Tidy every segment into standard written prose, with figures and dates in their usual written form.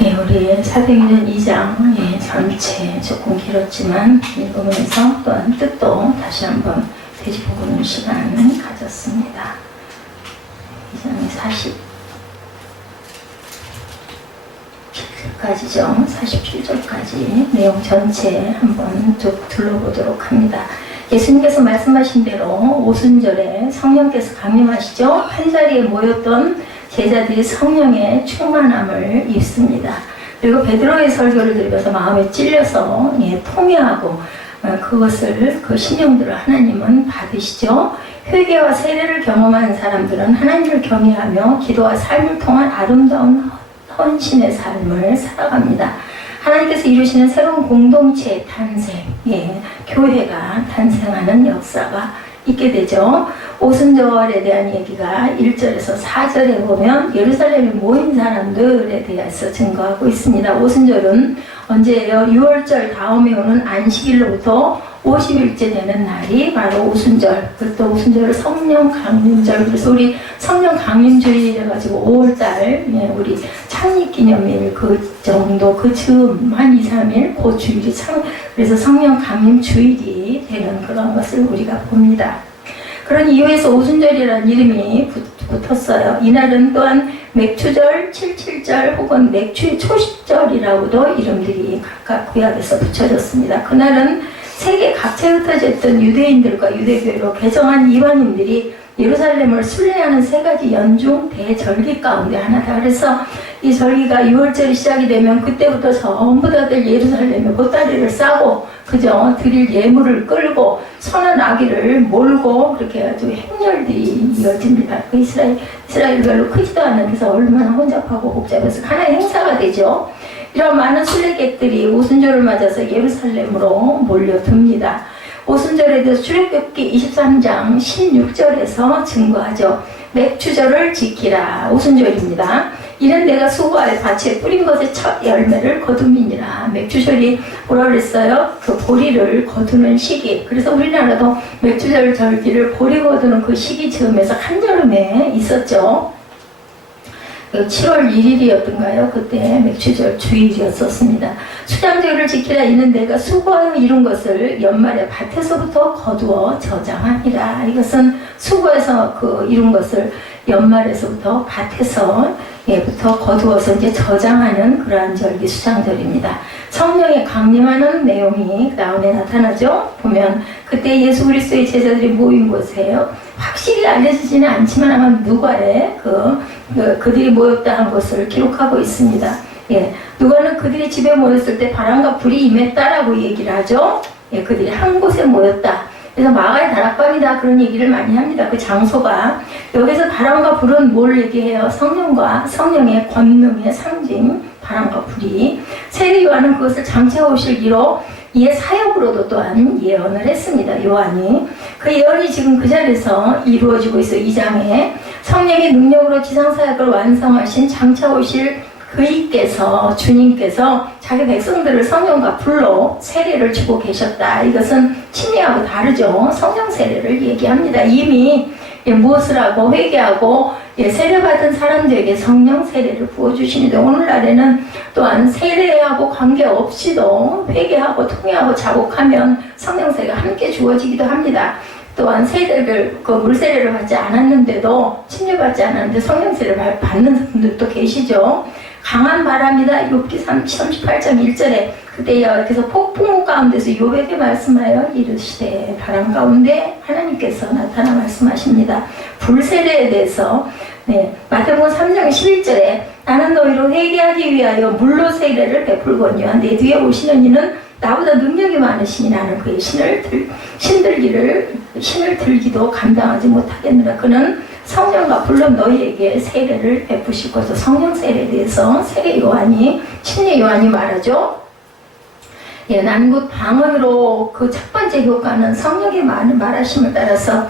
네, 우리 사도행전 2장 전체 조금 길었지만 읽으면서 또한 뜻도 다시 한번 되짚어보는 시간을 가졌습니다. 2장 47절까지죠. 47절까지 내용 전체 한번 쭉 둘러보도록 합니다. 예수님께서 말씀하신 대로 오순절에 성령께서 강림하시죠. 한자리에 모였던 제자들이 성령의 충만함을 입습니다. 그리고 베드로의 설교를 들으면서 마음에 찔려서 통회하고 그것을 그 심령들을 하나님은 받으시죠. 회개와 세례를 경험한 사람들은 하나님을 경외하며 기도와 삶을 통한 아름다운 헌신의 삶을 살아갑니다. 하나님께서 이루시는 새로운 공동체의 탄생, 교회가 탄생하는 역사가 있게 되죠. 오순절에 대한 얘기가 1절에서 4절에 보면 예루살렘에 모인 사람들에 대해서 증거하고 있습니다. 오순절은 언제예요? 6월절 다음에 오는 안식일로부터 50일째 되는 날이 바로 오순절. 또 오순절을 성령 강림절. 그래서 우리 성령 강림주일 해가지고 5월달 우리 창립기념일 그 정도 그 즈음 한 2, 3일 그 주일이 그래서 성령 강림주일이 되는 그런 것을 우리가 봅니다. 그런 이유에서 오순절이라는 이름이 붙었어요. 이날은 또한 맥추절, 칠칠절 혹은 맥추의 초식절이라고도 이름들이 각각 구약에서 붙여졌습니다. 그날은 세계 각처에 흩어져 있던 유대인들과 유대교회로 개정한 이방인들이 예루살렘을 순례하는 세 가지 연중 대절기 가운데 하나다. 그래서 이 절기가 6월절이 시작이 되면 그때부터 전부 다들 예루살렘에 보따리를 싸고 그저 드릴 예물을 끌고 선한 아기를 몰고 그렇게 해가지고 행렬들이 이어집니다. 그 이스라엘 별로 크지도 않은 데서 얼마나 혼잡하고 복잡해서 하나의 행사가 되죠. 이런 많은 순례객들이 오순절을 맞아서 예루살렘으로 몰려듭니다. 오순절에 대해서 출애굽기 23장 16절에서 증거하죠. 맥추절을 지키라. 오순절입니다. 이는 내가 수고하여 밭에 뿌린 것의 첫 열매를 거둠이니라. 맥추절이 뭐라 그랬어요? 그 보리를 거두는 시기. 그래서 우리나라도 맥추절 절기를 보리 거두는 그 시기 즈음에서 한여름에 있었죠. 7월 1일이었던가요? 그때 맥추절 주일이었었습니다. 수장절을 지키라. 이는 내가 수고하여 이룬 것을 연말에 밭에서부터 거두어 저장하니라. 이것은 수고해서 이룬 것을 연말에서부터 밭에서부터 거두어서 이제 저장하는 그러한 절기 수장절입니다. 성령의 강림하는 내용이 다음에 나타나죠. 보면 그때 예수 그리스도의 제자들이 모인 곳이에요. 확실히 알려지지는 않지만 아마 누가에 그들이 모였다 한 것을 기록하고 있습니다. 누가는 그들이 집에 모였을 때 바람과 불이 임했다라고 얘기를 하죠. 그들이 한 곳에 모였다. 그래서 마가의 다락방이다 그런 얘기를 많이 합니다. 그 장소가 여기서 바람과 불은 뭘 얘기해요? 성령과 성령의 권능의 상징 바람과 불이 세례 요한은 그것을 장차 오실 이로 이의 사역으로도 또한 예언을 했습니다. 요한이 그 예언이 지금 그 자리에서 이루어지고 있어요. 2장에 성령의 능력으로 지상사역을 완성하신 장차 오실 그이께서 주님께서 자기 백성들을 성령과 불로 세례를 주고 계셨다. 이것은 침례하고 다르죠. 성령 세례를 얘기합니다. 이미 무엇을 하고 회개하고 세례받은 사람들에게 성령 세례를 부어주시는데 오늘날에는 또한 세례하고 관계없이도 회개하고 통회하고 자복하면 성령 세례가 함께 주어지기도 합니다. 또한 물세례를 받지 않았는데도 침례받지 않았는데 성령 세례를 받는 분들도 계시죠. 강한 바람이다. 욥기 38장 1절에 그때 여기서 폭풍 가운데서 욥에게 말씀하여 이르시되 바람 가운데 하나님께서 나타나 말씀하십니다. 불세례에 대해서 마태복음 3장 11절에 나는 너희로 회개하기 위하여 물로 세례를 베풀거니와 내 뒤에 오시는 이는 나보다 능력이 많으시니 나는 그의 신을 들기도 감당하지 못하겠느라. 그는 성령과 불로 너희에게 세례를 베푸실 것을 성령 세례에 대해서 세례 요한이 침례 요한이 말하죠. 난국 방언으로 그 첫 번째 효과는 성령의 말하심을 따라서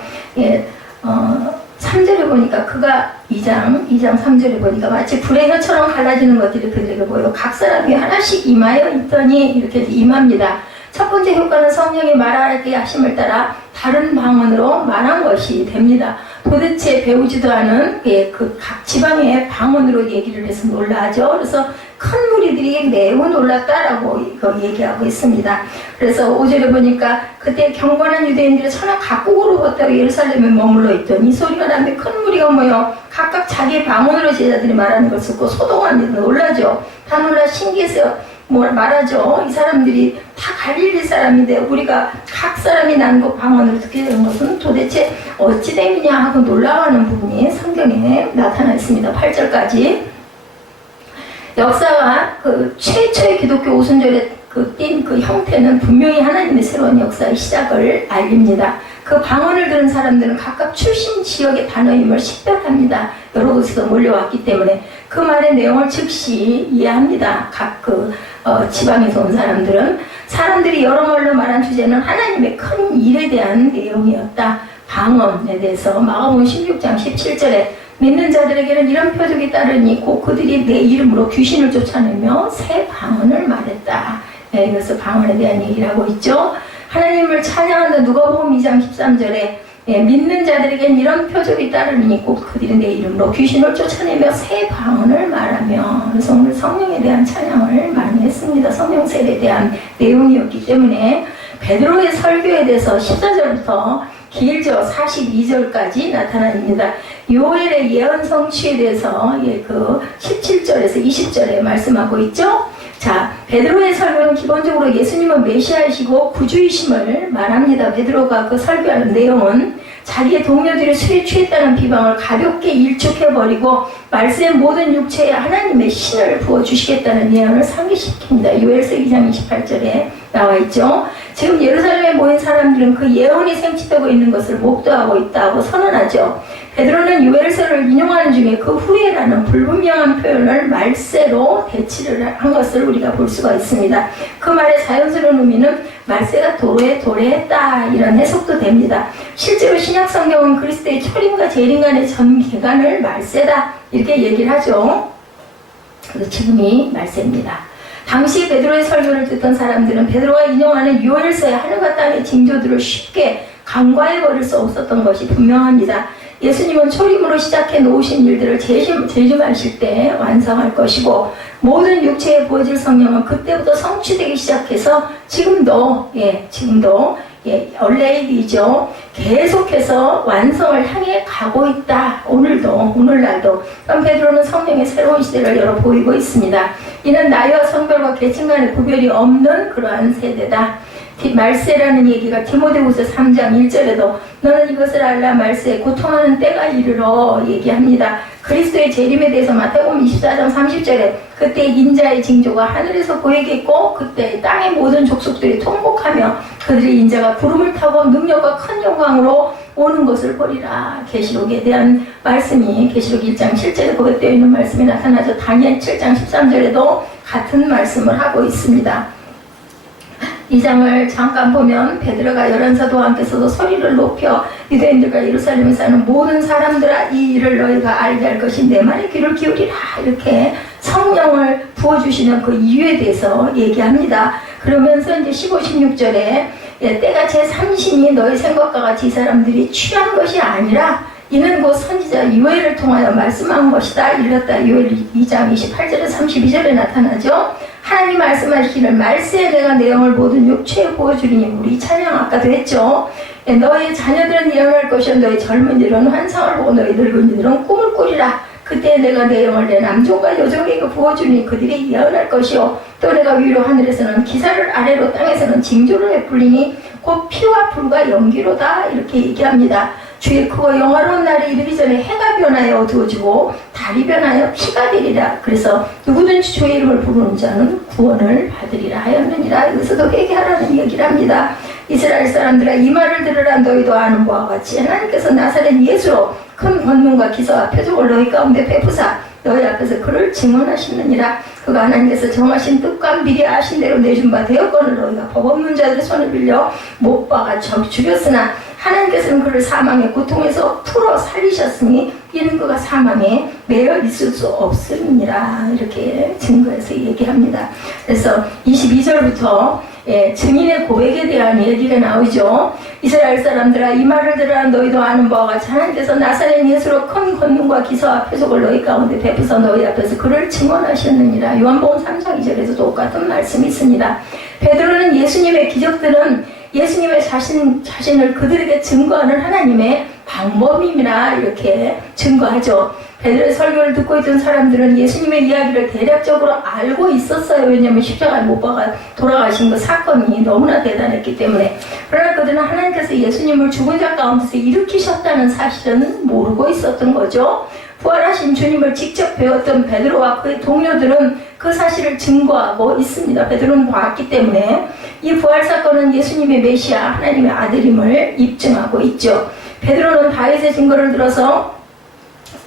3절에 보니까 그가 2장 3절에 보니까 마치 불의 혀처럼 갈라지는 것들이 그들에게 보여 각 사람이 하나씩 임하여 있더니 이렇게 임합니다. 첫 번째 효과는 성령이 말하게 하심을 따라 다른 방언으로 말한 것이 됩니다. 도대체 배우지도 않은 그 각 지방의 방언으로 얘기를 해서 놀라죠. 그래서 큰 무리 무리들이 매우 놀랐다라고 얘기하고 있습니다. 그래서 5절에 보니까 그때 경건한 유대인들이 천하 각국으로부터 예루살렘에 머물러 있던 이 소리가 나면 큰 무리가 모여 각각 자기의 방언으로 제자들이 말하는 것을 듣고 소동합니다. 놀라죠. 다 놀라 신기해서 말하죠. 이 사람들이 다 갈릴리 사람인데 우리가 각 사람이 나는 것 방언으로 듣게 되는 것은 도대체 어찌 됨이냐 하고 놀라워하는 부분이 성경에 나타나 있습니다. 8절까지. 역사가 최초의 기독교 오순절의 띈 형태는 분명히 하나님의 새로운 역사의 시작을 알립니다. 그 방언을 들은 사람들은 각각 출신 지역의 단어임을 식별합니다. 여러 곳에서 몰려왔기 때문에 그 말의 내용을 즉시 이해합니다. 각 지방에서 온 사람들이 여러 말로 말한 주제는 하나님의 큰 일에 대한 내용이었다. 방언에 대해서 마가복음 16장 17절에 믿는 자들에게는 이런 표적이 따르니 곧 그들이 내 이름으로 귀신을 쫓아내며 새 방언을 말했다. 네, 이것을 방언에 대한 얘기를 하고 있죠. 하나님을 찬양한다. 누가복음 2장 13절에 믿는 자들에게는 이런 표적이 따르니 곧 그들이 내 이름으로 귀신을 쫓아내며 새 방언을 말하며. 그래서 오늘 성령에 대한 찬양을 많이 했습니다. 성령세에 대한 내용이었기 때문에 베드로의 설교에 대해서 14절부터 길죠. 42절까지 나타납니다. 요엘의 예언 성취에 대해서 17절에서 20절에 말씀하고 있죠. 자, 베드로의 설교는 기본적으로 예수님은 메시아이시고 구주이심을 말합니다. 베드로가 그 설교하는 내용은 자기의 동료들이 술에 취했다는 비방을 가볍게 일축해버리고 말세의 모든 육체에 하나님의 신을 부어주시겠다는 예언을 상기시킵니다. 요엘서 2장 28절에 나와 있죠. 지금 예루살렘에 모인 사람들은 그 예언이 생취되고 있는 것을 목도하고 있다고 선언하죠. 베드로는 요엘서를 인용하는 중에 그 후에라는 불분명한 표현을 말세로 대치를 한 것을 우리가 볼 수가 있습니다. 그 말의 자연스러운 의미는 말세가 도래했다 이런 해석도 됩니다. 실제로 신약 성경은 그리스도의 초림과 재림간의 전 기간을 말세다 이렇게 얘기를 하죠. 그래서 지금이 말세입니다. 당시 베드로의 설교를 듣던 사람들은 베드로가 인용하는 요엘서의 하늘과 땅의 징조들을 쉽게 간과해버릴 수 없었던 것이 분명합니다. 예수님은 초림으로 시작해 놓으신 일들을 재림하실 때 완성할 것이고 모든 육체에 부어질 성령은 그때부터 성취되기 시작해서 지금도 얼레이디죠. 계속해서 완성을 향해 가고 있다. 오늘날도. 그럼 베드로는 성령의 새로운 시대를 열어 보이고 있습니다. 이는 나이와 성별과 계층 간의 구별이 없는 그러한 세대다. 말세라는 얘기가 디모데후서 3장 1절에도 너는 이것을 알라 말세에 고통하는 때가 이르러 얘기합니다. 그리스도의 재림에 대해서 마태복음 24장 30절에 그때 인자의 징조가 하늘에서 보이겠고 그때 땅의 모든 족속들이 통곡하며 그들의 인자가 구름을 타고 능력과 큰 영광으로 오는 것을 보리라. 계시록에 대한 말씀이 계시록 1장 7절에 고백되어 있는 말씀이 나타나죠. 다니엘 7장 13절에도 같은 말씀을 하고 있습니다. 이 장을 잠깐 보면 베드로가 열한 사도와 함께서도 소리를 높여 유대인들과 예루살렘에 사는 모든 사람들아 이 일을 너희가 알게 할 것이 내 말에 귀를 기울이라 이렇게 성령을 부어주시는 그 이유에 대해서 얘기합니다. 그러면서 이제 15, 16절에 때가 제3신이 너희 생각과 같이 이 사람들이 취한 것이 아니라 이는 곧 선지자 요엘을 통하여 말씀한 것이다. 이르렀다. 요엘 2장 28절에 32절에 나타나죠. 하나님 말씀하시기를 말세에 내가 내용을 모든 육체에 보여주리니 우리 찬양 아까도 했죠. 너희 자녀들은 예언할 것이요 너희 젊은이들은 환상을 보고 너희 늙은이들은 꿈을 꾸리라. 그때 내가 내 영을 내 남종과 여종에게 부어주니 그들이 예언할 것이요 또 내가 위로 하늘에서는 기사를 아래로 땅에서는 징조를 베풀리니 곧 피와 불과 연기로다. 이렇게 얘기합니다. 주의 크고 영화로운 날이 이르기 전에 해가 변하여 어두워지고 달이 변하여 피가 되리라. 그래서 누구든지 주의 이름을 부르는 자는 구원을 받으리라 하였느니라. 여기서도 회개하라는 얘기를 합니다. 이스라엘 사람들아 이 말을 들으라. 너희도 아는 바와 같이 하나님께서 나사렛 예수로 큰 권능과 기사와 표적을 너희 가운데 베푸사 너희 앞에서 그를 증언하시느니라. 그가 하나님께서 정하신 뜻과 미리 아신 대로 내준 바 되었거늘 너희가 법 없는 자들의 손을 빌려 못 박아 죽였으나 하나님께서는 그를 사망의 고통에서 풀어 살리셨으니 이는 그가 사망에 매여 있을 수 없음이니라. 이렇게 증거해서 얘기합니다. 그래서 22절부터 증인의 고백에 대한 얘기가 나오죠. 이스라엘 사람들아 이 말을 들으라. 너희도 아는 바와 같이 하나님께서 나사렛 예수로 큰 권능과 기사와 표적을 너희 가운데 베푸사 너희 앞에서 그를 증언하셨느니라. 요한복음 3장 3장 2절에도 똑같은 말씀이 있습니다. 베드로는 예수님의 기적들은 예수님의 자신을 그들에게 증거하는 하나님의 방법임이라 이렇게 증거하죠. 베드로의 설교를 듣고 있던 사람들은 예수님의 이야기를 대략적으로 알고 있었어요. 왜냐하면 십자가에 못 박아 돌아가신 그 사건이 너무나 대단했기 때문에. 그러나 그들은 하나님께서 예수님을 죽은 자 가운데서 일으키셨다는 사실은 모르고 있었던 거죠. 부활하신 주님을 직접 배웠던 베드로와 그의 동료들은 그 사실을 증거하고 있습니다. 베드로는 봤기 때문에 이 부활 사건은 예수님의 메시아 하나님의 아들임을 입증하고 있죠. 베드로는 다윗의 증거를 들어서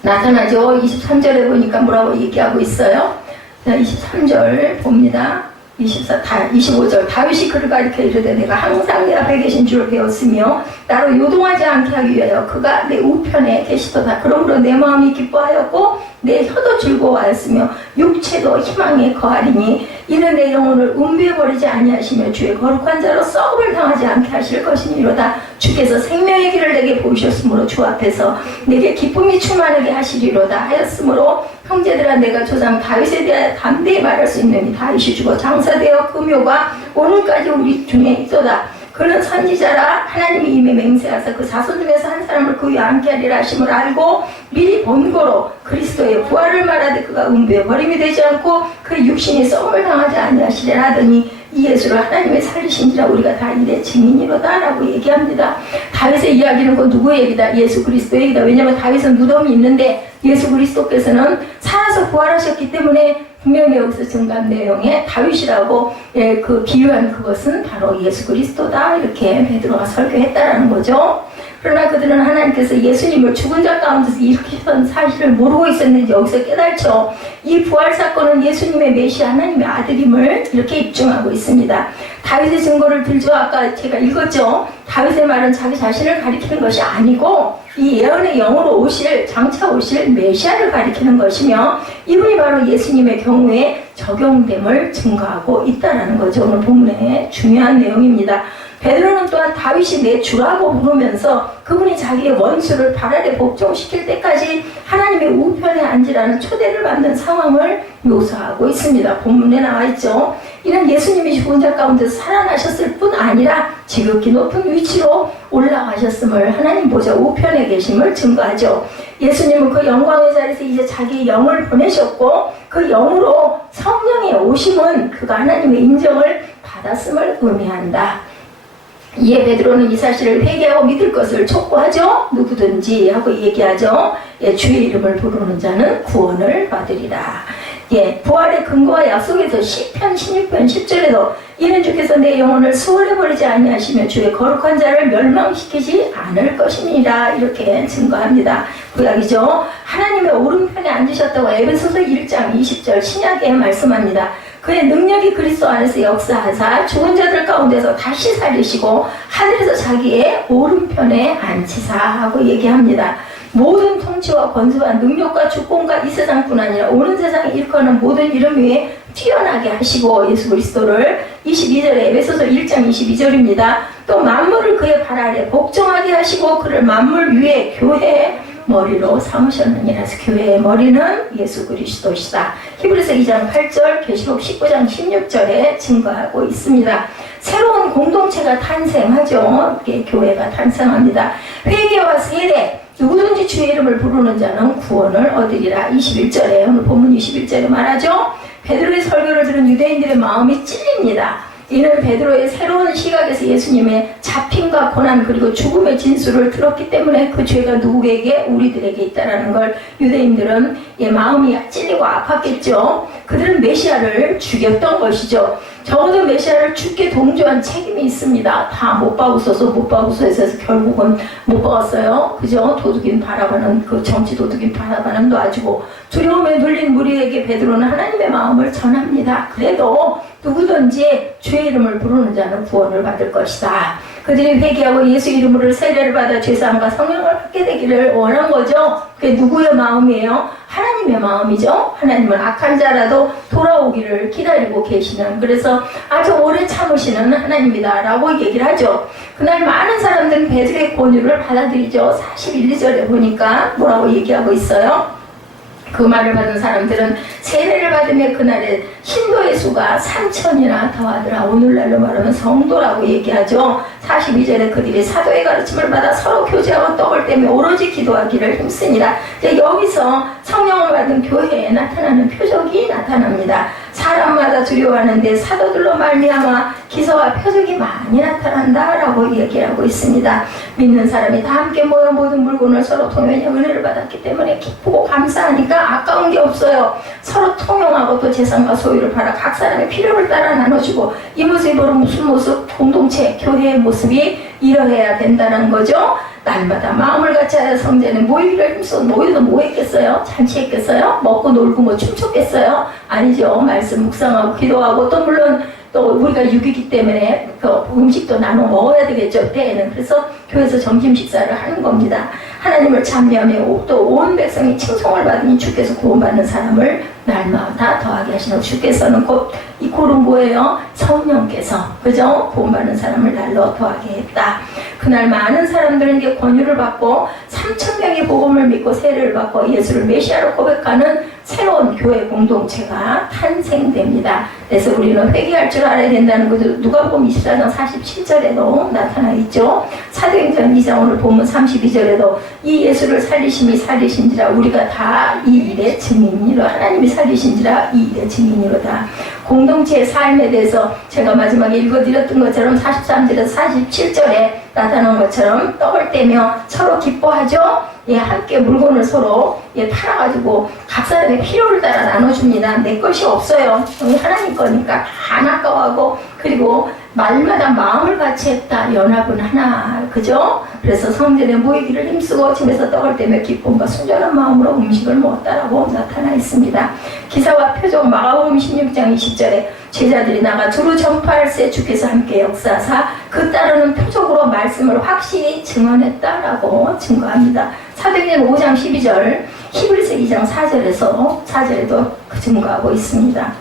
나타나죠. 23절에 보니까 뭐라고 얘기하고 있어요? 자, 23절 봅니다. 25절 다윗이 그를 가리켜 이르되 내가 항상 내 앞에 계신 줄을 배웠으며 나로 요동하지 않게 하기 위하여 그가 내 우편에 계시도다. 그러므로 내 마음이 기뻐하였고 내 혀도 즐거워하였으며 육체도 희망에 거하리니 이는 내 영혼을 음부해버리지 아니하시며 주의 거룩한 자로 썩음을 당하지 않게 하실 것이니로다. 주께서 생명의 길을 내게 보이셨으므로 주 앞에서 내게 기쁨이 충만하게 하시리로다 하였으므로 형제들아 내가 조상 다윗에 대하여 담대히 말할 수 있느니 다윗이 죽어 장사되어 그 묘가 오늘까지 우리 중에 있도다. 그는 선지자라 하나님이 이미 맹세하사 그 자손 중에서 한 사람을 그 위에 앉게 하리라 하심을 알고 미리 본고로 그리스도의 부활을 말하되 그가 음부에 버림이 되지 않고 그의 육신이 썩음을 당하지 아니하시리라 하더니 이 예수를 하나님의 살리신지라 우리가 다 이래 증인이로다 라고 얘기합니다. 다윗의 이야기는 그 누구의 얘기다? 예수 그리스도의 얘기다. 왜냐하면 다윗은 무덤이 있는데 예수 그리스도께서는 살아서 부활하셨기 때문에 분명히 여기서 증가한 내용에 다윗이라고 그 비유한 그것은 바로 예수 그리스도다 이렇게 베드로가 설교했다라는 거죠. 그러나 그들은 하나님께서 예수님을 죽은 자 가운데서 일으키신 사실을 모르고 있었는지 여기서 깨달죠. 이 부활 사건은 예수님의 메시아 하나님의 아들임을 이렇게 입증하고 있습니다. 다윗의 증거를 들죠. 아까 제가 읽었죠. 다윗의 말은 자기 자신을 가리키는 것이 아니고 이 예언의 영으로 장차 오실 메시아를 가리키는 것이며 이분이 바로 예수님의 경우에 적용됨을 증거하고 있다는 거죠. 오늘 본문의 중요한 내용입니다. 베드로는 또한 다윗이 내 주라고 부르면서 그분이 자기의 원수를 발 아래 복종시킬 때까지 하나님의 우편에 앉으라는 초대를 받는 상황을 묘사하고 있습니다. 본문에 나와 있죠. 이는 예수님이 죽은 자 가운데서 살아나셨을 뿐 아니라 지극히 높은 위치로 올라가셨음을 하나님 보좌 우편에 계심을 증거하죠. 예수님은 그 영광의 자리에서 이제 자기의 영을 보내셨고 그 영으로 성령의 오심은 그가 하나님의 인정을 받았음을 의미한다. 이에 베드로는 이 사실을 회개하고 믿을 것을 촉구하죠. 누구든지 하고 얘기하죠. 주의 이름을 부르는 자는 구원을 받으리라. 부활의 근거와 약속에서 시편 16편 10절에도 이는 주께서 내 영혼을 수월해버리지 아니하시며 주의 거룩한 자를 멸망시키지 않을 것이니라 이렇게 증거합니다. 구약이죠. 하나님의 오른편에 앉으셨다고 에베소서 1장 20절 신약에 말씀합니다. 그의 능력이 그리스도 안에서 역사하사 죽은 자들 가운데서 다시 살리시고 하늘에서 자기의 오른편에 앉히사 하고 얘기합니다. 모든 통치와 권세와 능력과 주권과 이 세상뿐 아니라 오는 세상에 일컫는 모든 이름 위에 뛰어나게 하시고 예수 그리스도를 22절에 에베소서 1장 22절입니다. 또 만물을 그의 발 아래 복종하게 하시고 그를 만물 위에 교회에 머리로 삼으셨느니라서 교회의 머리는 예수 그리스도시다. 히브리서 2장 8절, 계시록 19장 16절에 증거하고 있습니다. 새로운 공동체가 탄생하죠. 교회가 탄생합니다. 회개와 세례, 누구든지 주의 이름을 부르는 자는 구원을 얻으리라. 21절에 오늘 본문 21절에 말하죠. 베드로의 설교를 들은 유대인들의 마음이 찔립니다. 이는 베드로의 새로운 시각에서 예수님의 잡힘과 고난 그리고 죽음의 진술을 들었기 때문에 그 죄가 누구에게? 우리들에게 있다는 걸 유대인들은 마음이 찔리고 아팠겠죠. 그들은 메시아를 죽였던 것이죠. 적어도 메시아를 죽게 동조한 책임이 있습니다. 다 못 박으셔서 결국은 못 박았어요. 그죠? 도둑인 바라바는 그 정치 도둑인 바라바는 놔주고 두려움에 눌린 무리에게 베드로는 하나님의 마음을 전합니다. 그래도 누구든지 주의 이름을 부르는 자는 구원을 받을 것이다. 그들이 회개하고 예수 이름으로 세례를 받아 죄사함과 성령을 받게 되기를 원한 거죠. 그게 누구의 마음이에요? 하나님의 마음이죠. 하나님은 악한 자라도 돌아오기를 기다리고 계시는, 그래서 아주 오래 참으시는 하나님이다 라고 얘기를 하죠. 그날 많은 사람들은 베드로의 권유를 받아들이죠. 41, 2절에 보니까 뭐라고 얘기하고 있어요? 그 말을 받은 사람들은 세례를 받으며 그날에 신도의 수 수가 3천이나 더하더라. 오늘날로 말하면 성도라고 얘기하죠. 42절에 그들이 사도의 가르침을 받아 서로 교제하고 떡을 떼며 오로지 기도하기를 힘쓰니라. 여기서 성령을 받은 교회에 나타나는 표적이 나타납니다. 사람마다 두려워하는데 사도들로 말미암아 기사와 표적이 많이 나타난다라고 얘기하고 있습니다. 믿는 사람이 다 함께 모여 모든 물건을 서로 통용해 은혜를 받았기 때문에 기쁘고 감사하니까 아까운 게 없어요. 서로 통용하고 또 재산과 소유를 팔아 각 사람의 필요를 따라 나눠주고 이 모습이 바로 무슨 모습? 공동체, 교회의 모습이 이러해야 된다는 거죠. 날마다 마음을 같이 하여 성전에 모이기를 힘써. 모이도 뭐 했겠어요? 잔치했겠어요? 먹고 놀고 뭐 춤췄겠어요? 아니죠. 말씀 묵상하고 기도하고 또 물론 또 우리가 육이기 때문에 그 음식도 나눠 먹어야 되겠죠. 때에는. 그래서 교회에서 점심 식사를 하는 겁니다. 하나님을 찬미하며 또 온 백성이 칭송을 받으니 주께서 구원받는 사람을 날마다 더하게 하시는 주께서는 곧 이 꼴은 뭐예요? 성령께서 그죠? 구원받는 사람을 날로 더하게 했다. 그날 많은 사람들은 이제 권유를 받고 3,000명이 복음을 믿고 세례를 받고 예수를 메시아로 고백하는 새로운 교회 공동체가 탄생됩니다. 그래서 우리는 회개할 줄 알아야 된다는 것도 누가복음 24장 47절에도 나타나 있죠. 사도행전 2장 오늘 본문 32절에도 이 예수를 살리심이 살리신지라 우리가 다 이 일의 증인이라 하나님이 살리신지라 이 일의 증인이로다. 공동체의 삶에 대해서 제가 마지막에 읽어드렸던 것처럼 43절에서 47절에 나타난 것처럼 떡을 떼며 서로 기뻐하죠. 예, 함께 물건을 서로 팔아가지고 각 사람의 필요를 따라 나눠줍니다. 내 것이 없어요. 하나님 거니까 다 아까워하고 그리고 말마다 마음을 같이 했다. 연합은 하나. 그죠? 그래서 성전에 모이기를 힘쓰고 집에서 떡을 떼며 기쁨과 순전한 마음으로 음식을 먹었다라고 나타나 있습니다. 기사와 표적 마가복음 16장 20절에 제자들이 나가 두루 전파할새 주께서 함께 역사하사 그 따르는 표적으로 말씀을 확실히 증언했다라고 증거합니다. 사도행전 5장 12절 히브리서 2장 4절에도 증거하고 있습니다.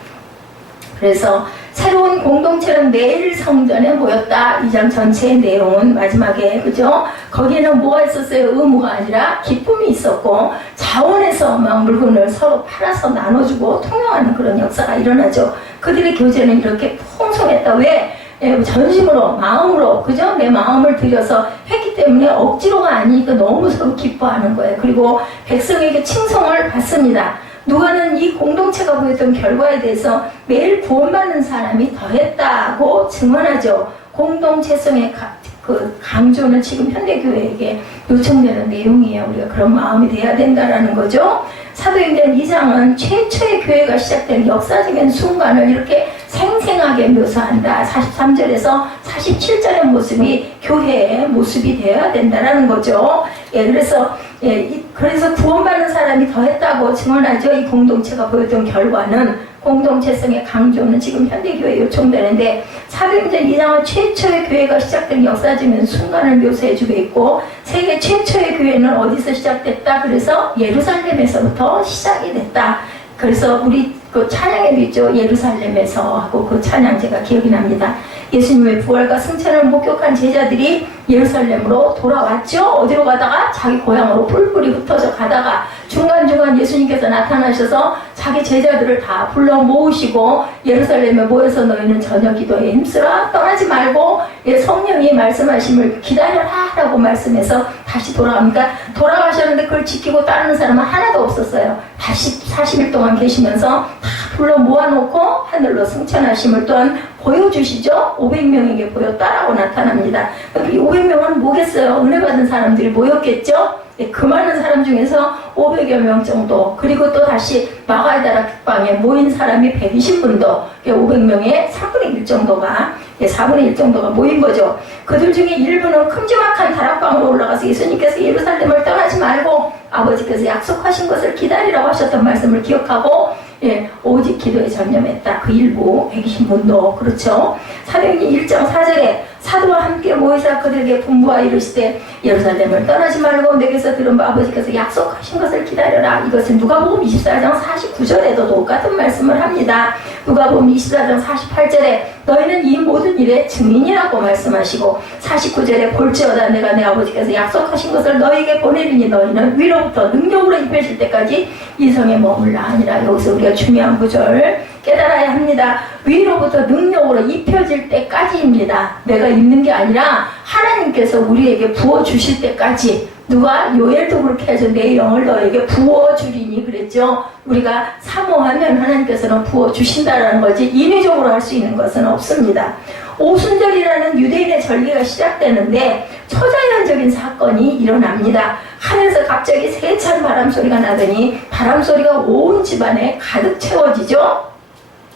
그래서 새로운 공동체는 매일 성전에 모였다. 2장 전체의 내용은 마지막에 그죠? 거기에는 뭐가 있었어요? 의무가 아니라 기쁨이 있었고 자원에서 막 물건을 서로 팔아서 나눠주고 통용하는 그런 역사가 일어나죠. 그들의 교제는 이렇게 풍성했다. 왜? 전심으로 마음으로 그죠? 내 마음을 들여서 했기 때문에 억지로가 아니니까 너무 서로 기뻐하는 거예요. 그리고 백성에게 칭송을 받습니다. 누가는 이 공동체가 보였던 결과에 대해서 매일 구원받는 사람이 더했다고 증언하죠. 공동체성의 그 강조는 지금 현대교회에게 요청되는 내용이에요. 우리가 그런 마음이 돼야 된다라는 거죠. 사도행전 2장은 최초의 교회가 시작된 역사적인 순간을 이렇게 생생하게 묘사한다. 43절에서 47절의 모습이 교회의 모습이 되어야 된다라는 거죠. 그래서 구원받는 사람이 더했다고 증언하죠. 이 공동체가 보였던 결과는 공동체성의 강조는 지금 현대교회에 요청되는데 사도행전 2장은 최초의 교회가 시작된 역사적인 순간을 묘사해주고 있고 세계 최초의 교회는 어디서 시작됐다? 그래서 예루살렘에서부터 시작이 됐다. 그래서 우리 그 찬양에도 있죠. 예루살렘에서 하고 그 찬양 제가 기억이 납니다. 예수님의 부활과 승천을 목격한 제자들이 예루살렘으로 돌아왔죠. 어디로 가다가 자기 고향으로 뿔뿔이 흩어져 가다가 중간중간 예수님께서 나타나셔서 자기 제자들을 다 불러 모으시고 예루살렘에 모여서 너희는 저녁 기도에 힘쓰라 떠나지 말고 성령이 말씀하심을 기다려라 라고 말씀해서 다시 돌아갑니다. 돌아가셨는데 그걸 지키고 따르는 사람은 하나도 없었어요. 다시 40일 동안 계시면서 다 불러 모아놓고 하늘로 승천하심을 또한 보여주시죠. 500명에게 보였다라고 나타납니다. 이 500명은 뭐겠어요? 은혜 받은 사람들이 모였겠죠. 그 많은 사람 중에서 500여 명 정도 그리고 또 다시 마가다락 방에 모인 사람이 120분도 500명의 4분의 1 정도가 4분의 1 정도가 모인 거죠. 그들 중에 일부는 큼지막한 다락방으로 올라가서 예수님께서 예루살렘을 떠나지 말고 아버지께서 약속하신 것을 기다리라고 하셨던 말씀을 기억하고 오직 기도에 전념했다. 그 일부 120분도 그렇죠. 사도행전 1장 4절에 사도와 함께 모이사 그들에게 분부하 이르시되 예루살렘을 떠나지 말고 내게서 들은 바 아버지께서 약속하신 것을 기다려라. 이것은 누가복음 24장 49절에도 똑같은 말씀을 합니다. 누가복음 24장 48절에 너희는 이 모든 일의 증인이라고 말씀하시고 49절에 볼지어다 내가 내 아버지께서 약속하신 것을 너희에게 보내리니 너희는 위로부터 능력으로 입혀질 때까지 이 성에 머물라 하니라. 여기서 우리가 중요한 구절 깨달아야 합니다. 위로부터 능력으로 입혀질 때까지입니다. 내가 입는 게 아니라 하나님께서 우리에게 부어주실 때까지. 누가 요엘도 그렇게 하죠. 내 영을 너에게 부어주리니 그랬죠. 우리가 사모하면 하나님께서는 부어주신다라는 거지 인위적으로 할 수 있는 것은 없습니다. 오순절이라는 유대인의 절기가 시작되는데 초자연적인 사건이 일어납니다. 하늘에서 갑자기 세찬 바람 소리가 나더니 바람 소리가 온 집안에 가득 채워지죠.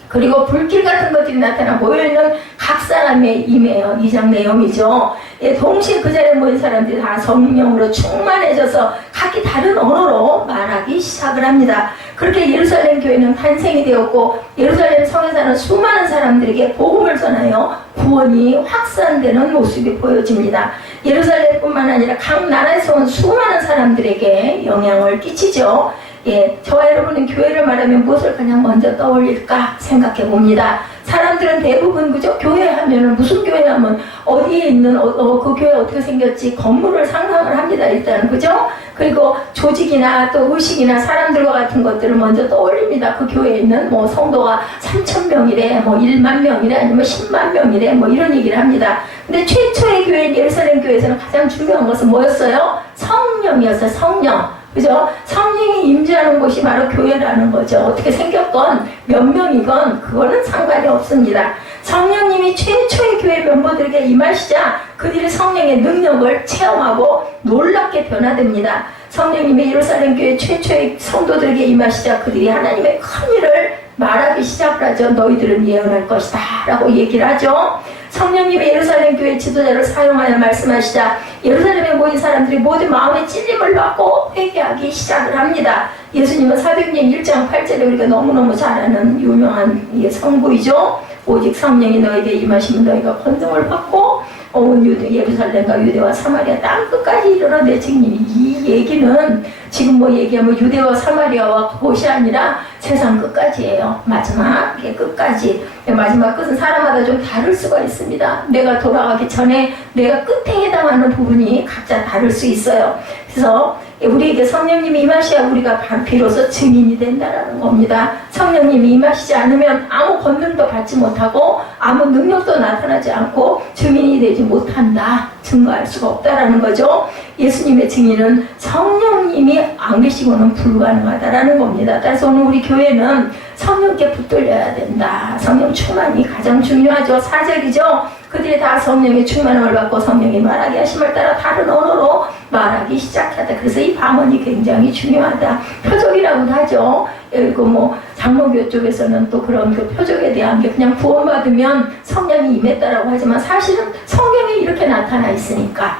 그리고 불길 같은 것들이 나타나 모여있는 각 사람의 임해요. 2장 내용이죠. 예, 동시에 그 자리에 모인 사람들이 다 성령으로 충만해져서 각기 다른 언어로 말하기 시작을 합니다. 그렇게 예루살렘 교회는 탄생이 되었고 예루살렘 성에 사는 수많은 사람들에게 복음을 전하여 구원이 확산되는 모습이 보여집니다. 예루살렘뿐만 아니라 각 나라에서 온 수많은 사람들에게 영향을 끼치죠. 예, 저와 여러분은 교회를 말하면 무엇을 가장 먼저 떠올릴까 생각해 봅니다. 사람들은 대부분 그죠? 교회 하면은 무슨 교회 하면 어디에 있는 그 교회 어떻게 생겼지 건물을 상상을 합니다. 일단 그죠? 그리고 조직이나 또 의식이나 사람들과 같은 것들을 먼저 떠올립니다. 그 교회에 있는 뭐 성도가 3,000명이래, 뭐 1만 명이래, 아니면 10만 명이래, 뭐 이런 얘기를 합니다. 근데 최초의 교회인 예루살렘 교회에서는 가장 중요한 것은 뭐였어요? 성령이었어요. 성령. 그죠? 성령이 임재하는 곳이 바로 교회라는 거죠. 어떻게 생겼건 몇 명이건 그거는 상관이 없습니다. 성령님이 최초의 교회 멤버들에게 임하시자 그들이 성령의 능력을 체험하고 놀랍게 변화됩니다. 성령님이 예루살렘 교회 최초의 성도들에게 임하시자 그들이 하나님의 큰 일을 말하기 시작을 하죠. 너희들은 예언할 것이다 라고 얘기를 하죠. 성령님이 예루살렘 교회 지도자를 사용하여 말씀하시자 예루살렘에 모인 사람들이 모두 마음의 찔림을 받고 회개하기 시작을 합니다. 예수님은 사도행전 1장 8절에 우리가 너무너무 잘 아는 유명한 성부이죠. 오직 성령이 너에게 임하시면 너희가 권능을 받고 온 예루살렘과 유대와 사마리아 땅 끝까지 이르러 내 증인이. 이 얘기는 지금 뭐 얘기하면 유대와 사마리아와 그곳이 아니라 세상 끝까지예요. 마지막의 끝까지. 마지막 끝은 사람마다 좀 다를 수가 있습니다. 내가 돌아가기 전에 내가 끝에 해당하는 부분이 각자 다를 수 있어요. 그래서 우리에게 성령님이 임하셔야 우리가 비로소 증인이 된다는 겁니다. 성령님이 임하시지 않으면 아무 권능도 받지 못하고 아무 능력도 나타나지 않고 증인이 되지 못한다. 증거할 수가 없다라는 거죠. 예수님의 증인은 성령님이 안 계시고는 불가능하다라는 겁니다. 따라서 오늘 우리 교회는 성령께 붙들려야 된다. 성령 충만이 가장 중요하죠. 4절이죠. 그들이 다 성령의 충만함을 받고 성령이 말하게 하심을 따라 다른 언어로 말하기 시작하다. 그래서 이 방언이 굉장히 중요하다. 표적이라고도 하죠. 그리고 뭐 장로교 쪽에서는 또 그런 그 표적에 대한 게 그냥 구원받으면 성령이 임했다라고 하지만 사실은 성경에 이렇게 나타나 있으니까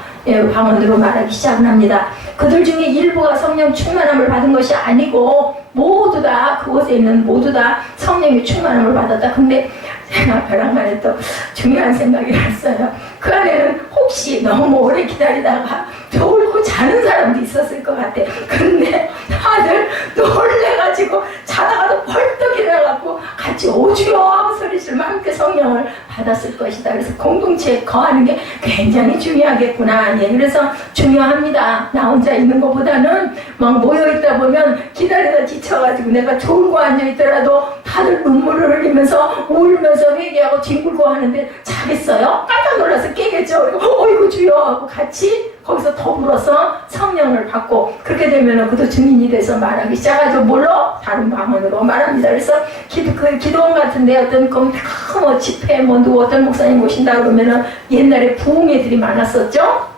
방언으로 말하기 시작합니다. 그들 중에 일부가 성령 충만함을 받은 것이 아니고 모두 다 그곳에 있는 모두 다 성령의 충만함을 받았다. 근데 제가 벼랑간에 또 중요한 생각이 났어요. 그 안에는 혹시 너무 오래 기다리다가 졸고 자는 사람도 있었을 것 같아. 근데 다들 놀래가지고 자다가도 벌떡 일어나갖고 같이 오주여 하고 소리지르며 함께 성령을 받았을 것이다. 그래서 공동체에 거하는 게 굉장히 중요하겠구나. 예, 그래서 중요합니다. 나 혼자 있는 것보다는 막 모여있다 보면 기다리다 지쳐가지고 내가 졸고 앉아있더라도 다들 눈물을 흘리면서 울면서 회개하고 뒹굴고 하는데 자겠어요? 깜짝 놀라서 깨겠죠. 그리고 어이구 주여 하고 같이 거기서 더불어서 성령을 받고 그렇게 되면 그도 증인이 돼서 말하기 시작하죠. 뭘로? 다른 방언으로 말합니다. 그래서 기도원 같은데 어떤 뭐 집회 뭐 누구 어떤 목사님 오신다 그러면은 옛날에 부흥회들이 많았었죠.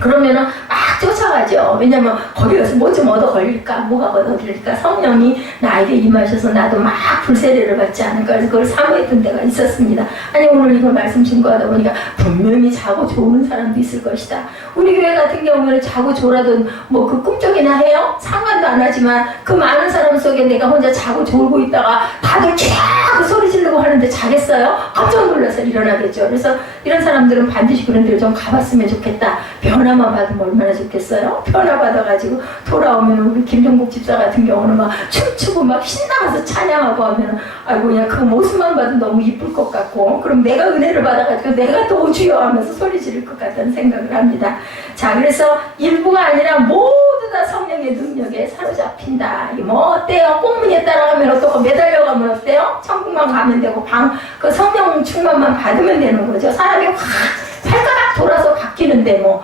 그러면은 막 쫓아가죠. 왜냐면 거기 가서 뭐 좀 얻어 걸릴까, 뭐가 얻어 걸릴까, 성령이 나에게 임하셔서 나도 막 불세례를 받지 않을까, 그래서 그걸 사모했던 때가 있었습니다. 아니 오늘 이걸 말씀 증거하다 보니까 분명히 자고 좋은 사람도 있을 것이다. 우리 교회 같은 경우는 자고 졸아도 뭐 그 꿈쩍이나 해요? 상관도 안 하지만 그 많은 사람 속에 내가 혼자 자고 졸고 있다가 다들 쫙 그 소리 지르고 하는데 자겠어요? 깜짝 놀라서 일어나겠죠. 그래서 이런 사람들은 반드시 그런 데를 좀 가봤으면 좋겠다. 변화만 받으면 얼마나 좋겠어요? 변화 받아가지고 돌아오면 우리 김종국 집사 같은 경우는 막 춤추고 막 신나가서 찬양하고 하면 아이고 그냥 그 모습만 봐도 너무 이쁠 것 같고 그럼 내가 은혜를 받아가지고 내가 또 오주여 하면서 소리 지를 것 같다는 생각을 합니다. 자, 그래서 일부가 아니라 모두 다 성령의 능력에 사로잡힌다. 뭐 어때요? 꽁무니에 따라가면 어떻고 매달려가면 어때요? 천국만 가면 되고 그 성령 충만만 받으면 되는 거죠. 사람이 확 발가락 돌아서 바뀌는데 뭐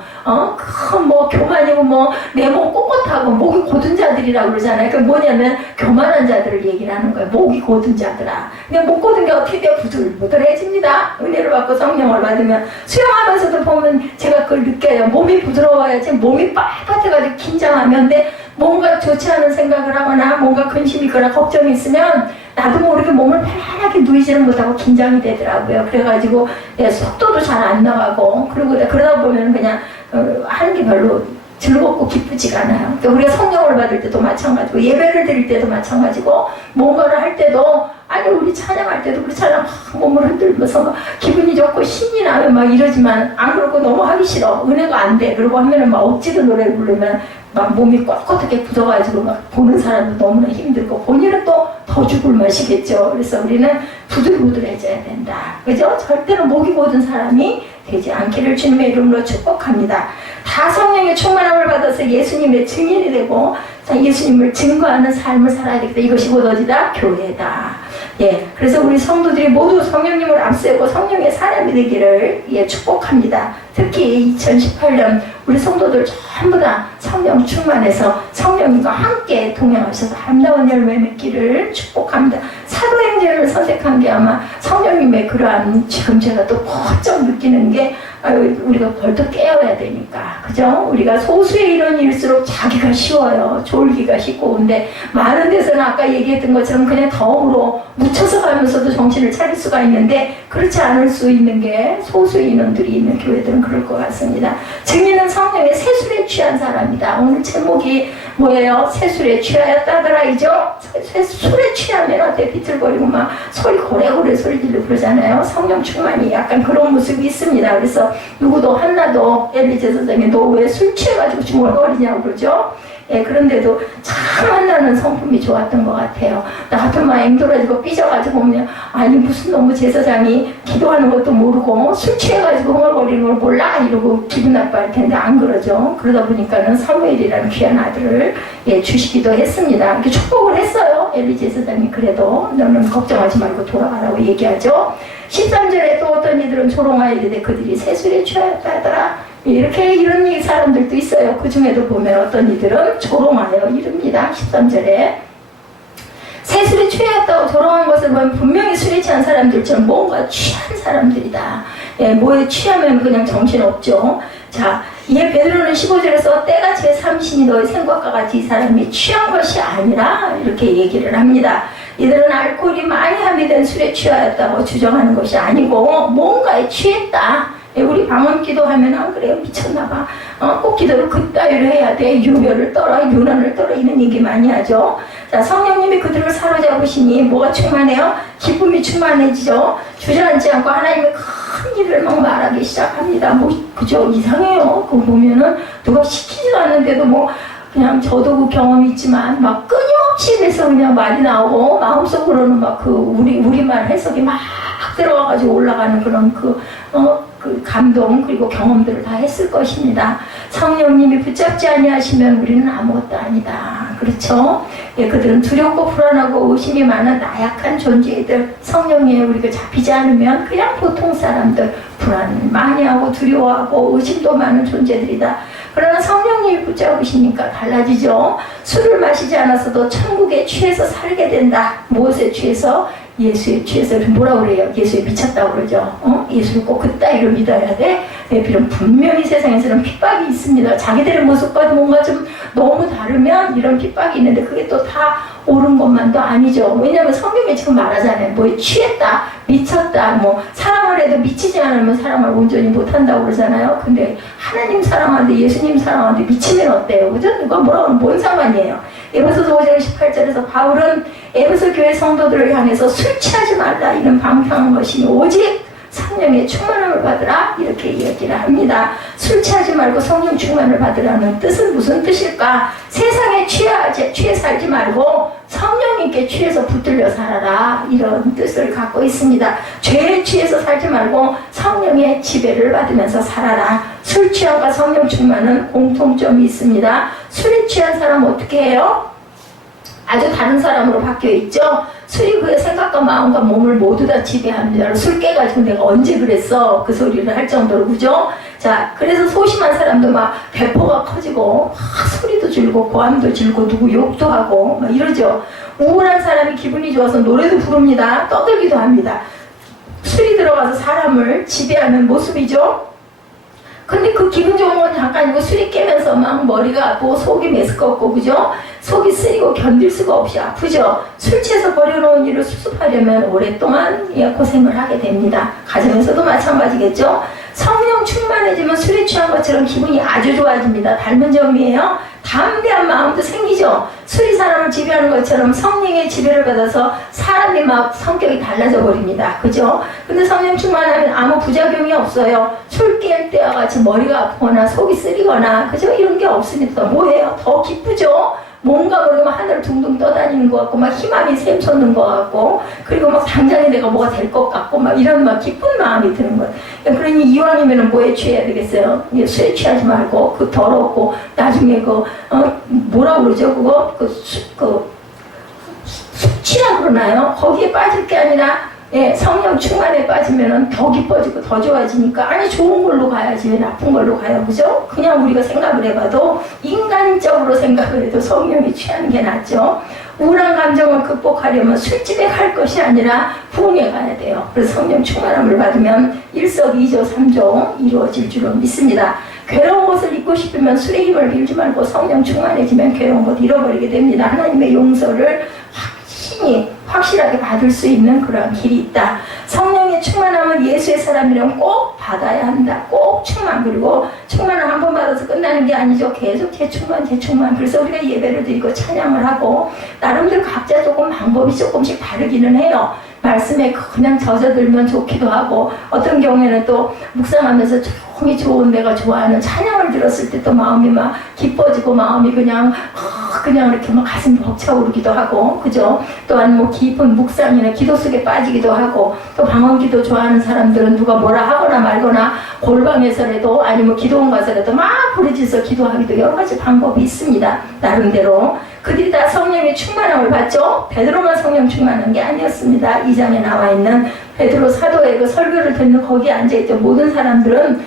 교만이고 내 몸 꼿꼿하고 목이 곧은 자들이라고 그러잖아요. 그 뭐냐면 교만한 자들을 얘기를 하는 거예요. 목이 곧은 자들아. 근데 목 곧은 게 어떻게 돼요? 부들부들해집니다. 은혜를 받고 성령을 받으면 수영하면서도 보면 제가 그걸 느껴요. 몸이 부드러워야지 몸이 빳빳해가지고 긴장하면 근데 뭔가 좋지 않은 생각을 하거나 뭔가 근심이 있거나 걱정이 있으면 나도 모르게 몸을 편안하게 누이지를 못하고 긴장이 되더라고요. 그래가지고 속도도 잘 안 나가고 그리고 그러다 보면 그냥 하는 게 별로 즐겁고 기쁘지가 않아요. 그러니까 우리가 성령을 받을 때도 마찬가지고 예배를 드릴 때도 마찬가지고 뭔가를 할 때도 아니 우리 찬양할 때도 우리 찬양 막 몸을 흔들면서 막 기분이 좋고 신이 나면 막 이러지만 안 그러고 너무 하기 싫어. 은혜가 안 돼. 그러고 하면은 막 억지로 노래 부르면 막 몸이 뻣뻣하게 굳어가지고 막 보는 사람도 너무나 힘들고 본인은 또 더 죽을 맛이겠죠. 그래서 우리는 부들부들해져야 된다. 그죠? 절대로 목이 곧은 사람이 되지 않기를 주님의 이름으로 축복합니다. 다 성령의 충만함을 받아서 예수님의 증인이 되고 예수님을 증거하는 삶을 살아야 되겠다. 이것이 곧 어디다? 교회다. 예, 그래서 우리 성도들이 모두 성령님을 앞세우고 성령의 사람이 되기를 축복합니다. 특히 2018년 우리 성도들 전부 다 성령 충만해서 성령님과 함께 동행하셔서 아름다운 열매 맺기를 축복합니다. 사도행전을 선택한 게 아마 성령님의 그러한 지금 제가 또 번쩍 느끼는 게 우리가 벌떡 깨어야 되니까 그죠? 우리가 소수의 이런 일일수록 자기가 쉬워요. 졸기가 쉽고 근데 많은 데서는 아까 얘기했던 것처럼 그냥 덤으로 묻혀서 가면서도 정신을 차릴 수가 있는데 그렇지 않을 수 있는 게 소수의 인원들이 있는 교회들은 그럴 것 같습니다. 증인은 성령의 세술에 취한 사람이다. 오늘 제목이 뭐예요? 세술에 취하였다더라이죠? 술에 취하면 어때? 비틀거리고 막 소리 고래고래 소리 지르고 그러잖아요. 성령 충만이 약간 그런 모습이 있습니다. 그래서 누구도 한나도 엘리제 선생이 너 왜 술 취해가지고 중얼거리냐고 그러죠? 예, 그런데도 참 한나는 성품이 좋았던 것 같아요. 나 같은 막 앵돌아지고 삐져가지고 보면 아니 무슨 너무 제사장이 기도하는 것도 모르고 술 취해가지고 흥얼거리는 걸 몰라 이러고 기분 나빠할 텐데 안 그러죠. 그러다 보니까는 사무엘이라는 귀한 아들을 주시기도 했습니다. 이렇게 축복을 했어요. 엘리 제사장이 그래도 너는 걱정하지 말고 돌아가라고 얘기하죠. 13절에 또 어떤 이들은 조롱하여 이르되 그들이 세술에 취하였다 하더라. 이렇게 이런 사람들도 있어요. 그 중에도 보면 어떤 이들은 조롱하여 이릅니다. 13절에 세술에 취하였다고 조롱한 것을 보면 분명히 술에 취한 사람들처럼 뭔가 취한 사람들이다. 뭐에 취하면 그냥 정신없죠. 자, 이에 베드로는 15절에서 때가 제3신이 너의 생각과 같이 이 사람이 취한 것이 아니라 이렇게 얘기를 합니다. 이들은 알코올이 많이 함유된 술에 취하였다고 주장하는 것이 아니고 뭔가에 취했다. 우리 방언기도 하면 안 그래요? 미쳤나봐. 꼭 기도를 그따위로 해야 돼. 유별을 떨어, 유난을 떨어 이런 얘기 많이 하죠. 자, 성령님이 그들을 사로잡으시니 뭐가 충만해요? 기쁨이 충만해지죠. 주저앉지 않고 하나님의 큰 일을 막 말하기 시작합니다. 그죠? 이상해요. 그거 보면은 누가 시키지도 않는데도 그냥 저도 그 경험이 있지만 막 끊임없이 해서 그냥 말이 나오고 마음속으로는 막 그 우리말 해석이 막 들어가가지고 올라가는 그런 그 감동 그리고 경험들을 다 했을 것입니다. 성령님이 붙잡지 아니하시면 우리는 아무것도 아니다. 그렇죠? 그들은 두렵고 불안하고 의심이 많은 나약한 존재들. 성령에 우리가 잡히지 않으면 그냥 보통 사람들 불안 많이 하고 두려워하고 의심도 많은 존재들이다. 그러나 성령님이 붙잡으시니까 달라지죠. 술을 마시지 않았어도 천국에 취해서 살게 된다. 무엇에 취해서? 예수에 취해서 뭐라고 그래요? 예수에 미쳤다고 그러죠. 예수를 꼭 그따위로 믿어야 돼. 비록 분명히 세상에서는 핍박이 있습니다. 자기들의 모습과 뭔가 좀 너무 다르면 이런 핍박이 있는데 그게 또 다 옳은 것만도 아니죠. 왜냐하면 성경에 지금 말하잖아요. 뭐에 취했다, 미쳤다, 사랑을 해도 미치지 않으면 사랑을 온전히 못한다고 그러잖아요. 근데 하나님 사랑하는데 예수님 사랑하는데 미치면 어때요? 그죠? 누가 뭐라고 하면 뭔 상관이에요? 에베소서 5장 18절에서 바울은 에베소 교회 성도들을 향해서 술 취하지 말라 이런 방탕한 것이니 오직 성령의 충만함을 받으라 이렇게 이야기를 합니다. 술 취하지 말고 성령 충만을 받으라는 뜻은 무슨 뜻일까? 세상에 취해 살지 말고 성령님께 취해서 붙들려 살아라 이런 뜻을 갖고 있습니다. 죄에 취해서 살지 말고 성령의 지배를 받으면서 살아라. 술 취함과 성령 충만은 공통점이 있습니다. 술에 취한 사람 어떻게 해요? 아주 다른 사람으로 바뀌어 있죠. 술이 그의 생각과 마음과 몸을 모두 다 지배합니다. 술 깨가지고 내가 언제 그랬어? 그 소리를 할 정도로, 그죠? 자, 그래서 소심한 사람도 막 배포가 커지고 막 소리도 질고 고함도 질고 누구 욕도 하고 막 이러죠. 우울한 사람이 기분이 좋아서 노래도 부릅니다. 떠들기도 합니다. 술이 들어가서 사람을 지배하는 모습이죠. 근데 그 기분 좋은 건 잠깐이고 술이 깨면서 막 머리가 아프고 속이 메스껍고, 그죠? 속이 쓰리고 견딜 수가 없이 아프죠. 술 취해서 버려놓은 일을 수습하려면 오랫동안 고생을 하게 됩니다. 가정에서도 마찬가지겠죠. 성령 충만해지면 술에 취한 것처럼 기분이 아주 좋아집니다. 닮은 점이에요. 담대한 마음도 생기죠. 술이 사람을 지배하는 것처럼 성령의 지배를 받아서 사람이 막 성격이 달라져 버립니다. 그죠? 근데 성령 충만하면 아무 부작용이 없어요. 술 깰 때와 같이 머리가 아프거나 속이 쓰리거나, 그죠? 이런 게 없으니까 뭐예요? 더 기쁘죠? 뭔가 모르면 하늘 둥둥 떠다니는 것 같고 막 희망이 샘솟는 것 같고, 그리고 막 당장에 내가 뭐가 될 것 같고 막 이런 막 기쁜 마음이 드는 거예요. 그러니 이왕이면 뭐에 취해야 되겠어요? 술에 취하지 말고 그 더럽고 나중에 뭐라 그러죠? 그거 숙취라 그러나요? 거기에 빠질 게 아니라 성령 충만에 빠지면 더 기뻐지고 더 좋아지니까, 아니 좋은 걸로 가야지 왜 나쁜 걸로 가요, 그죠? 그냥 우리가 생각을 해봐도, 인간적으로 생각을 해도 성령이 취하는 게 낫죠. 우울한 감정을 극복하려면 술집에 갈 것이 아니라 부흥에 가야 돼요. 그래서 성령 충만함을 받으면 일석이조 삼조 이루어질 줄로 믿습니다. 괴로운 것을 잊고 싶으면 술의 힘을 빌지 말고 성령 충만해지면 괴로운 것 잃어버리게 됩니다. 하나님의 용서를 확실하게 받을 수 있는 그런 길이 있다. 성령의 충만함은 예수의 사람이라면 꼭 받아야 한다. 꼭 충만. 그리고 충만을 한 번 받아서 끝나는 게 아니죠. 계속 재충만. 그래서 우리가 예배를 드리고 찬양을 하고 나름대로 각자 조금 방법이 조금씩 다르기는 해요. 말씀에 그냥 젖어들면 좋기도 하고, 어떤 경우에는 또 묵상하면서 조용히 좋은 내가 좋아하는 찬양을 들었을 때 또 마음이 막 기뻐지고 마음이 그냥 이렇게 막 가슴이 벅차오르기도 하고, 그죠? 또한 뭐 깊은 묵상이나 기도 속에 빠지기도 하고, 또 방언기도 좋아하는 사람들은 누가 뭐라 하거나 말거나 골방에서라도 아니면 기도원 가서라도 막 부르짖어서 기도하기도 여러 가지 방법이 있습니다. 나름대로. 그들이 다 성령의 충만함을 받죠. 베드로만 성령 충만한 게 아니었습니다. 2장에 나와 있는 베드로 사도의 그 설교를 듣는 거기에 앉아있던 모든 사람들은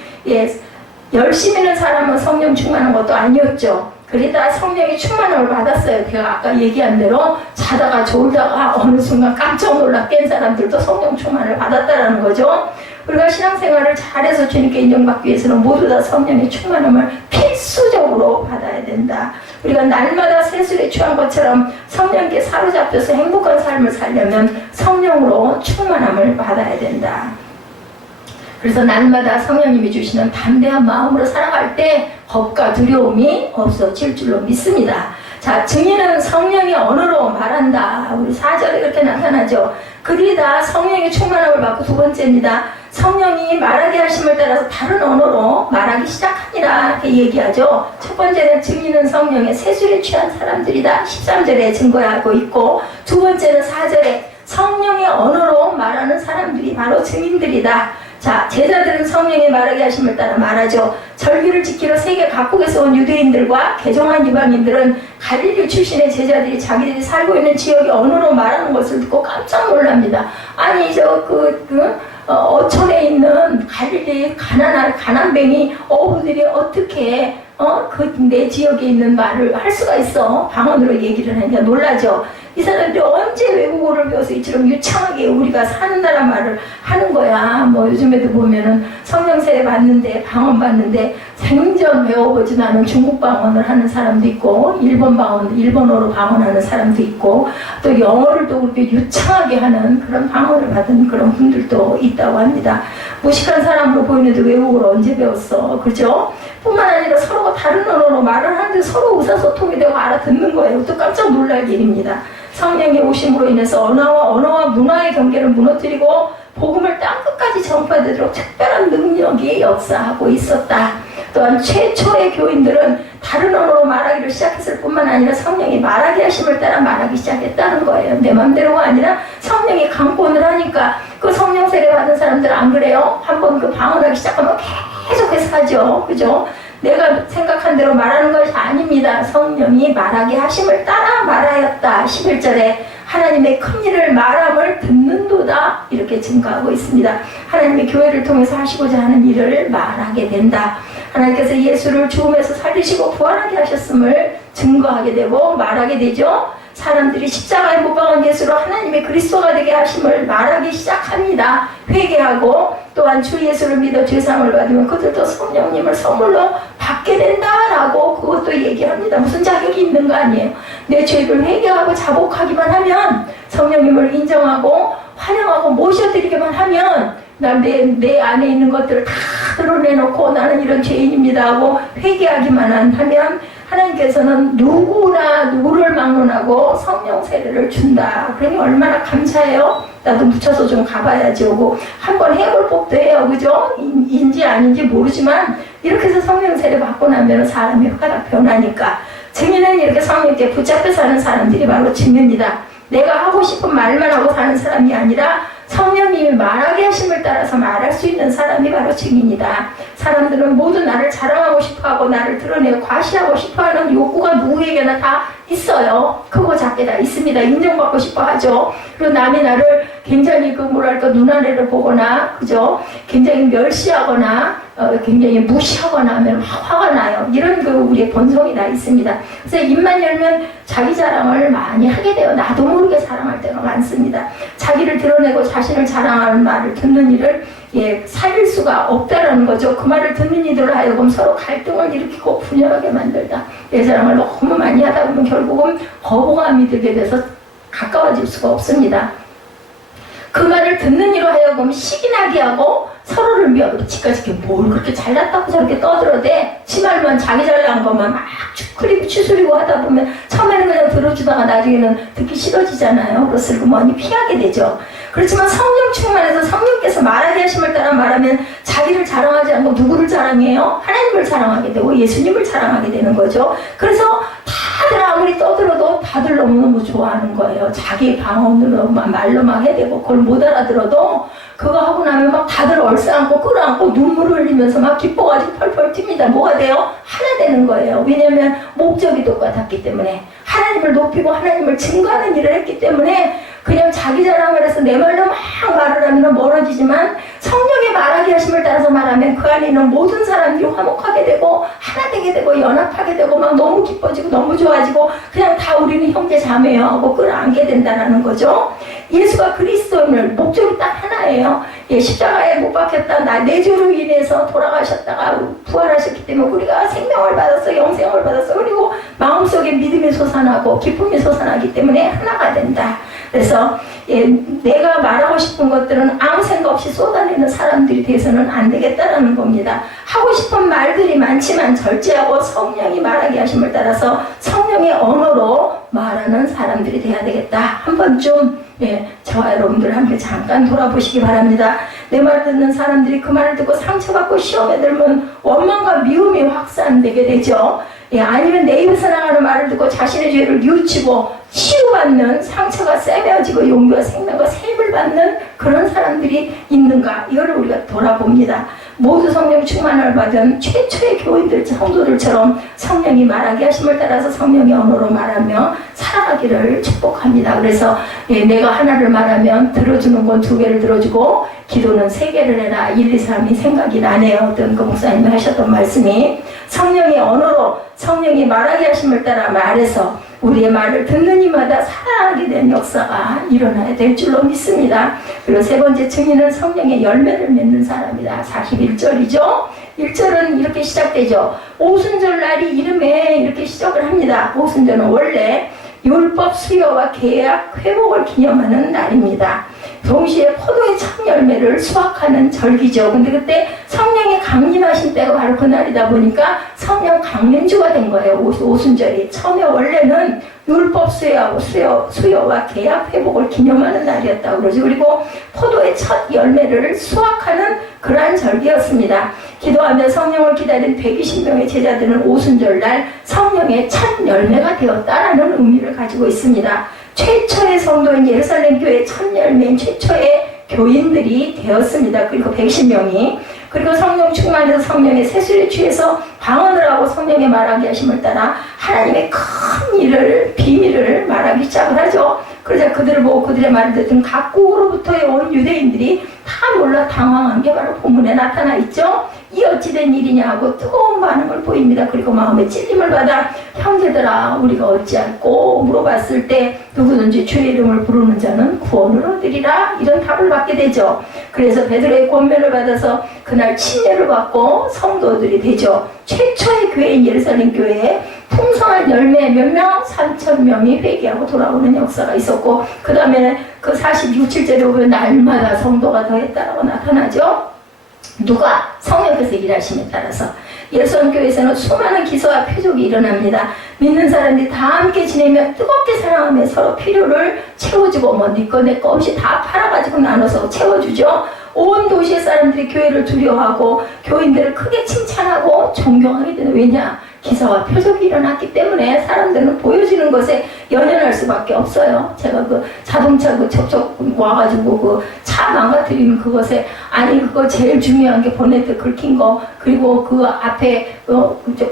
열심히 있는 사람은 성령 충만한 것도 아니었죠. 그러다 성령의 충만함을 받았어요. 제가 아까 얘기한 대로 자다가 졸다가 어느 순간 깜짝 놀라 깬 사람들도 성령 충만을 받았다는 거죠. 우리가 신앙생활을 잘해서 주님께 인정받기 위해서는 모두 다 성령의 충만함을 필수적으로 받아야 된다. 우리가 날마다 새술에 취한 것처럼 성령께 사로잡혀서 행복한 삶을 살려면 성령으로 충만함을 받아야 된다. 그래서 날마다 성령님이 주시는 담대한 마음으로 살아갈 때 겁과 두려움이 없어질 줄로 믿습니다. 자, 증인은 성령의 언어로 말한다. 우리 4절에 그렇게 나타나죠. 그들이 다 성령의 충만함을 받고, 두 번째입니다. 성령이 말하게 하심을 따라서 다른 언어로 말하기 시작하니라 이렇게 얘기하죠. 첫 번째는 증인은 성령의 세술에 취한 사람들이다. 13절에 증거하고 있고, 두 번째는 4절에 성령의 언어로 말하는 사람들이 바로 증인들이다. 자, 제자들은 성령의 말하게 하심을 따라 말하죠. 절기를 지키러 세계 각국에서 온 유대인들과 개종한 이방인들은 갈릴리 출신의 제자들이 자기들이 살고 있는 지역의 언어로 말하는 것을 듣고 깜짝 놀랍니다. 아니 어촌에 있는 갈릴리 가난뱅이 어부들이 어떻게 내 지역에 있는 말을 할 수가 있어? 방언으로 얘기를 하니까 놀라죠. 이 사람들이 언제 외국어를 배워서 이처럼 유창하게 우리가 사는 나라 말을 하는 거야. 뭐 요즘에도 보면은 성령세례 받는데 방언 받는데 생전 배워보지도 않은 중국 방언을 하는 사람도 있고, 일본어로 방언하는 사람도 있고, 또 영어를 또 그렇게 유창하게 하는 그런 방언을 받은 그런 분들도 있다고 합니다. 무식한 사람으로 보이는데 외국어를 언제 배웠어? 그죠? 뿐만 아니라 서로가 다른 언어로 말을 하는데 서로 의사소통이 되고 알아듣는 거예요. 또 깜짝 놀랄 일입니다. 성령의 오심으로 인해서 언어와 문화의 경계를 무너뜨리고 복음을 땅끝까지 전파되도록 특별한 능력이 역사하고 있었다. 또한 최초의 교인들은 다른 언어로 말하기를 시작했을 뿐만 아니라 성령이 말하게 하심을 따라 말하기 시작했다는 거예요. 내 맘대로가 아니라 성령이 강권을 하니까 그 성령 세례 받은 많은 사람들 안 그래요? 한번 그 방언하기 시작하면 계속해서 하죠. 그죠? 내가 생각한 대로 말하는 것이 아닙니다. 성령이 말하게 하심을 따라 말하였다. 11절에 하나님의 큰 일을 말함을 듣는도다. 이렇게 증거하고 있습니다. 하나님의 교회를 통해서 하시고자 하는 일을 말하게 된다. 하나님께서 예수를 죽음에서 살리시고 부활하게 하셨음을 증거하게 되고 말하게 되죠. 사람들이 십자가에 못 박은 예수로 하나님의 그리스도가 되게 하심을 말하기 시작합니다. 회개하고 또한 주 예수를 믿어 죄사함을 받으면 그들도 성령님을 선물로 받게 된다라고 그것도 얘기합니다. 무슨 자격이 있는 거 아니에요. 내 죄를 회개하고 자복하기만 하면, 성령님을 인정하고 환영하고 모셔드리기만 하면, 내 안에 있는 것들을 다 드러내놓고 나는 이런 죄인입니다 하고 회개하기만 하면 하나님께서는 누구를 막론하고 성령 세례를 준다. 그러니 얼마나 감사해요. 나도 묻혀서 좀 가봐야지 하고 한번 해볼 법도 해요. 그죠? 인지 아닌지 모르지만 이렇게 해서 성령 세례 받고 나면 사람이 다 변하니까. 증인은 이렇게 성령께 붙잡혀 사는 사람들이 바로 증인이다. 내가 하고 싶은 말만 하고 사는 사람이 아니라 성령님이 말하게 하심을 따라서 말할 수 있는 사람이 바로 증인이다. 사람들은 모두 나를 자랑하고 싶어하고 나를 드러내고 과시하고 싶어하는 욕구가 누구에게나 다 있어요. 크고 작게 다 있습니다. 인정받고 싶어하죠. 그리고 남이 나를 굉장히 눈 아래를 보거나, 그죠? 굉장히 멸시하거나, 굉장히 무시하거나 하면 화가 나요. 이런 우리의 본성이 다 있습니다. 그래서 입만 열면 자기 자랑을 많이 하게 돼요. 나도 모르게 자랑할 때가 많습니다. 자기를 드러내고 자신을 자랑하는 말을 듣는 일을 살릴 수가 없다라는 거죠. 그 말을 듣는 이들을 하여금 서로 갈등을 일으키고 분열하게 만들다. 내 자랑을 너무 많이 하다 보면 결국은 거부감이 들게 돼서 가까워질 수가 없습니다. 그 말을 듣는 이로 하여금 시기 나게 하고 서로를 미워하고 지까지 뭘 그렇게 잘났다고 저렇게 떠들어대. 지 말만 자기 잘난 것만 막 추크리고 추스리고 하다 보면 처음에는 그냥 들어주다가 나중에는 듣기 싫어지잖아요. 그래서 많이 피하게 되죠. 그렇지만 성령 충만해서 성령께서 말하게 하심을 따라 말하면 자기를 자랑하지 않고 누구를 자랑해요? 하나님을 자랑하게 되고 예수님을 자랑하게 되는 거죠. 그래서 다들 아무리 떠들어도 다들 너무너무 좋아하는 거예요. 자기 방언으로 말로 막 해대고 그걸 못 알아들어도 그거 하고 나면 막 다들 얼싸안고 끌어안고 눈물을 흘리면서 막 기뻐가지고 펄펄 튑니다. 뭐가 돼요? 하나 되는 거예요. 왜냐하면 목적이 똑같았기 때문에 하나님을 높이고 하나님을 증거하는 일을 했기 때문에 그냥 자기 자랑을 해서 내 말로 막 말을 하면 멀어지지만 성령의 말하게 하심을 따라서 말하면 그 안에 있는 모든 사람들이 화목하게 되고 하나 되게 되고 연합하게 되고 막 너무 기뻐지고 너무 좋아지고 그냥 다 우리는 형제 자매요 하고 끌어안게 된다는 거죠. 예수가 그리스도인을 목적이 딱 하나예요. 십자가에 못 박혔다. 내 죄로 인해서 돌아가셨다가 부활하셨기 때문에 우리가 생명을 받았어, 영생을 받았어. 그리고 마음속에 믿음이 솟아나고 기쁨이 솟아나기 때문에 하나가 된다. 그래서 내가 말하고 싶은 것들은 아무 생각 없이 쏟아내는 사람들이 돼서는 안 되겠다라는 겁니다. 하고 싶은 말들이 많지만 절제하고 성령이 말하게 하심을 따라서 성령의 언어로 말하는 사람들이 돼야 되겠다. 한번 좀 저와 여러분들 함께 잠깐 돌아보시기 바랍니다. 내 말 듣는 사람들이 그 말을 듣고 상처받고 시험에 들면 원망과 미움이 확산되게 되죠. 아니면 내 입에서 나가는 말을 듣고 자신의 죄를 뉘우치고 치유받는, 상처가 세매어지고 용기와 생명과 세임을 받는 그런 사람들이 있는가, 이거를 우리가 돌아봅니다. 모두 성령 충만을 받은 최초의 교인들, 성도들처럼 성령이 말하게 하심을 따라서 성령의 언어로 말하며 살아가기를 축복합니다. 그래서 내가 하나를 말하면 들어주는 건 2개를 들어주고 기도는 3개를 해라. 1, 2, 3이 생각이 나네요. 어떤 그 목사님이 하셨던 말씀이 성령의 언어로 성령이 말하게 하심을 따라 말해서 우리의 말을 듣는 이마다 살아나게 된 역사가 일어나야 될 줄로 믿습니다. 그리고 3번째 증인은 성령의 열매를 맺는 사람이다. 41절이죠. 1절은 이렇게 시작되죠. 오순절 날이 이름에 이렇게 시작을 합니다. 오순절은 원래 율법 수여와 계약 회복을 기념하는 날입니다. 동시에 포도의 첫 열매를 수확하는 절기죠. 근데 그때 성령이 강림하신 때가 바로 그날이다 보니까 성령 강림주가 된 거예요. 오순절이. 처음에 원래는 율법 수여와 계약 회복을 기념하는 날이었다고 그러죠. 그리고 포도의 첫 열매를 수확하는 그러한 절기였습니다. 기도하며 성령을 기다린 120명의 제자들은 오순절날 성령의 첫 열매가 되었다라는 의미를 가지고 있습니다. 최초의 성도인 예루살렘 교회의 첫 열매인 최초의 교인들이 되었습니다. 그리고 110명이. 그리고 성령 충만해서 성령의 세술에 취해서 방언을 하고 성령의 말하게 하심을 따라 하나님의 큰 일을, 비밀을 말하기 시작을 하죠. 그러자 그들을 보고 그들의 말을 듣던 각국으로부터의 온 유대인들이 다 놀라 당황한 게 바로 본문에 나타나 있죠. 이 어찌된 일이냐 하고 뜨거운 반응을 보입니다. 그리고 마음에 찔림을 받아 형제들아 우리가 어찌할꼬 물어봤을 때 누구든지 주의 이름을 부르는 자는 구원을 얻으리라 이런 답을 받게 되죠. 그래서 베드로의 권면을 받아서 그날 침례를 받고 성도들이 되죠. 최초의 교회인 예루살렘 교회에 풍성한 열매 몇 명? 3,000명이 회개하고 돌아오는 역사가 있었고 그 다음에 그 46절에 보면 날마다 성도가 더했다라고 나타나죠. 누가? 성령께서 일하심에 따라서 예루살렘 교회에서는 수많은 기사와 표적이 일어납니다. 믿는 사람들이 다 함께 지내며 뜨겁게 사랑하며 서로 필요를 채워주고 뭐 니꺼 내꺼 없이 다 팔아가지고 나눠서 채워주죠. 온 도시의 사람들이 교회를 두려워하고 교인들을 크게 칭찬하고 존경하게 되는 왜냐? 기사와 표적이 일어났기 때문에 사람들은 보여지는 것에 연연할 수밖에 없어요. 제가 그 자동차 그 접촉 와가지고 그 차 망가뜨리는 그것에 아니 그거 제일 중요한 게 보네트 긁힌 거 그리고 그 앞에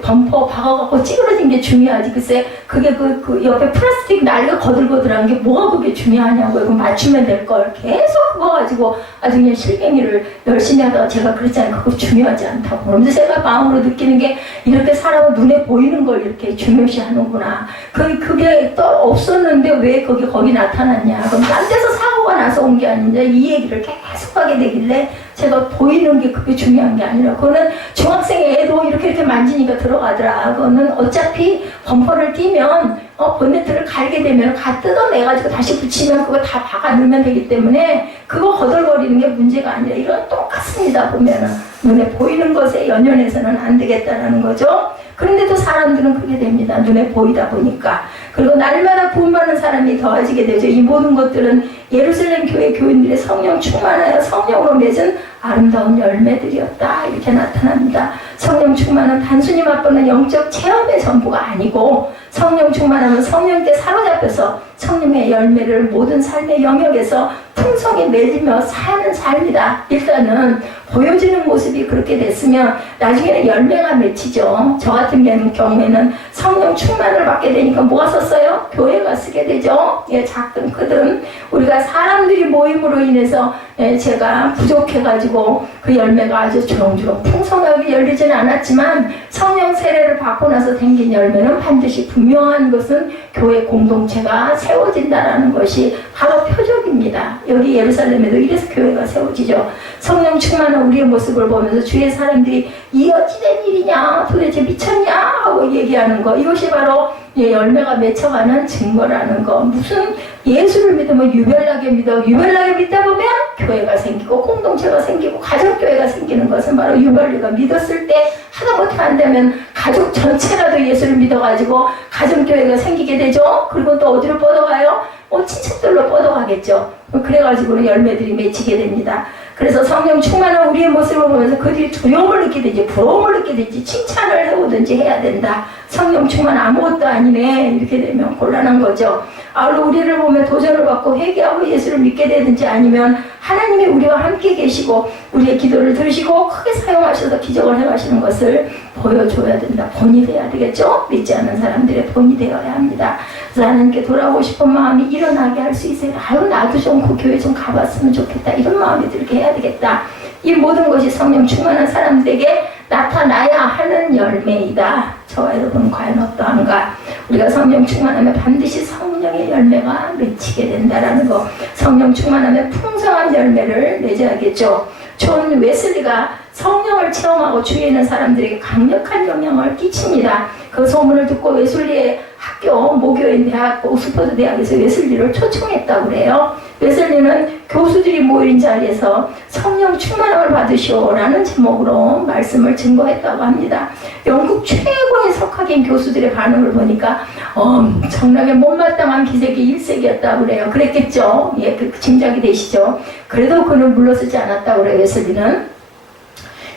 범퍼 박아갖고 찌그러진 게 중요하지. 글쎄 그게 그 옆에 플라스틱 날개 거들거들한 게 뭐가 그게 중요하냐고요. 그거 맞추면 될 걸 계속 그거 가지고 아주 그냥 실갱이를 열심히 하다가 제가 그랬잖아요. 그거 중요하지 않다고. 그런데 제가 마음으로 느끼는 게 이렇게 사람은 눈에 보이는 걸 이렇게 중요시하는구나. 그게 또 없었는데 왜 거기 나타났냐. 그럼 딴 데서 사고가 나서 온 게 아닌데 이 얘기를 계속 하게 되길래 제가 보이는 게 그게 중요한 게 아니라 그거는 중학생 애도 이렇게 만지니까 들어가더라. 그거는 어차피 범퍼를 띄면 본네트를 갈게 되면 뜯어내가지고 다시 붙이면 그거 다 박아 넣으면 되기 때문에 그거 거덜거리는 게 문제가 아니라 이건 똑같습니다. 보면은 눈에 보이는 것에 연연해서는 안 되겠다라는 거죠. 그런데도 사람들은 그렇게 됩니다. 눈에 보이다 보니까. 그리고 날마다 구원받는 사람이 더해지게 되죠. 이 모든 것들은 예루살렘 교회 교인들의 성령 충만하여 성령으로 맺은 아름다운 열매들이었다. 이렇게 나타납니다. 성령 충만은 단순히 맛보는 영적 체험의 전부가 아니고 성령 충만하면 성령께 사로잡혀서 성령의 열매를 모든 삶의 영역에서 풍성히 맺으며 사는 삶이다. 일단은 보여지는 모습이 그렇게 됐으면 나중에는 열매가 맺히죠. 저 같은 경우에는 성령 충만을 받게 되니까 뭐가 썼어요? 교회가 쓰게 되죠. 예, 작든 크든 우리가 사람들이 모임으로 인해서 제가 부족해가지고 그 열매가 아주 주렁주렁 풍성하게 열리지는 않았지만 성령 세례를 받고 나서 생긴 열매는 반드시 분명한 것은 교회 공동체가 세워진다라는 것이 바로 표적입니다. 여기 예루살렘에도 이래서 교회가 세워지죠. 성령 충만한 우리의 모습을 보면서 주위의 사람들이 이 어찌된 일이냐 도대체 미쳤냐 하고 얘기하는 거 이것이 바로 열매가 맺혀가는 증거라는 거. 무슨 예수를 믿으면 유별나게 믿다 보면 교회가 생기고 공동체가 생기고 가족교회가 생기는 것은 바로 유별리가 믿었을 때 하다못해 안 되면 가족 전체라도 예수를 믿어가지고 가정교회가 생기게 되죠. 그리고 또 어디로 뻗어가요? 친척들로 뻗어가겠죠. 그래가지고는 열매들이 맺히게 됩니다. 그래서 성령 충만한 우리의 모습을 보면서 그들이 두려움을 느끼든지 부러움을 느끼든지 칭찬을 해오든지 해야 된다. 성령 충만 아무것도 아니네 이렇게 되면 곤란한 거죠. 아울러 우리를 보면 도전을 받고 회개하고 예수를 믿게 되든지 아니면 하나님이 우리와 함께 계시고 우리의 기도를 들으시고 크게 사용하셔서 기적을 해가시는 것을 보여줘야 된다. 본이 돼야 되겠죠? 믿지 않는 사람들의 본이 되어야 합니다. 그래서 하나님께 돌아오고 싶은 마음이 일어나게 할 수 있어요. 아유 나도 좀 그 교회 좀 가봤으면 좋겠다. 이런 마음이 들게 해야 되겠다. 이 모든 것이 성령 충만한 사람들에게 나타나야 하는 열매이다. 저와 여러분은 과연 어떠한가? 우리가 성령 충만하면 반드시 성령의 열매가 맺히게 된다라는 거. 성령 충만하면 풍성한 열매를 맺어야겠죠. 존 웨슬리가 성령을 체험하고 주위에 있는 사람들에게 강력한 영향을 끼칩니다. 그 소문을 듣고 웨슬리의 학교, 모교인 대학, 옥스퍼드 대학에서 웨슬리를 초청했다고 그래요. 웨슬리는 교수들이 모인 자리에서 성령 충만함을 받으시오라는 제목으로 말씀을 증거했다고 합니다. 영국 최고의 석학인 교수들의 반응을 보니까 엄청나게 못마땅한 기색이 일색이었다고 그래요. 그랬겠죠. 예, 그 짐작이 되시죠. 그래도 그는 물러서지 않았다고 그래요. 웨슬리는.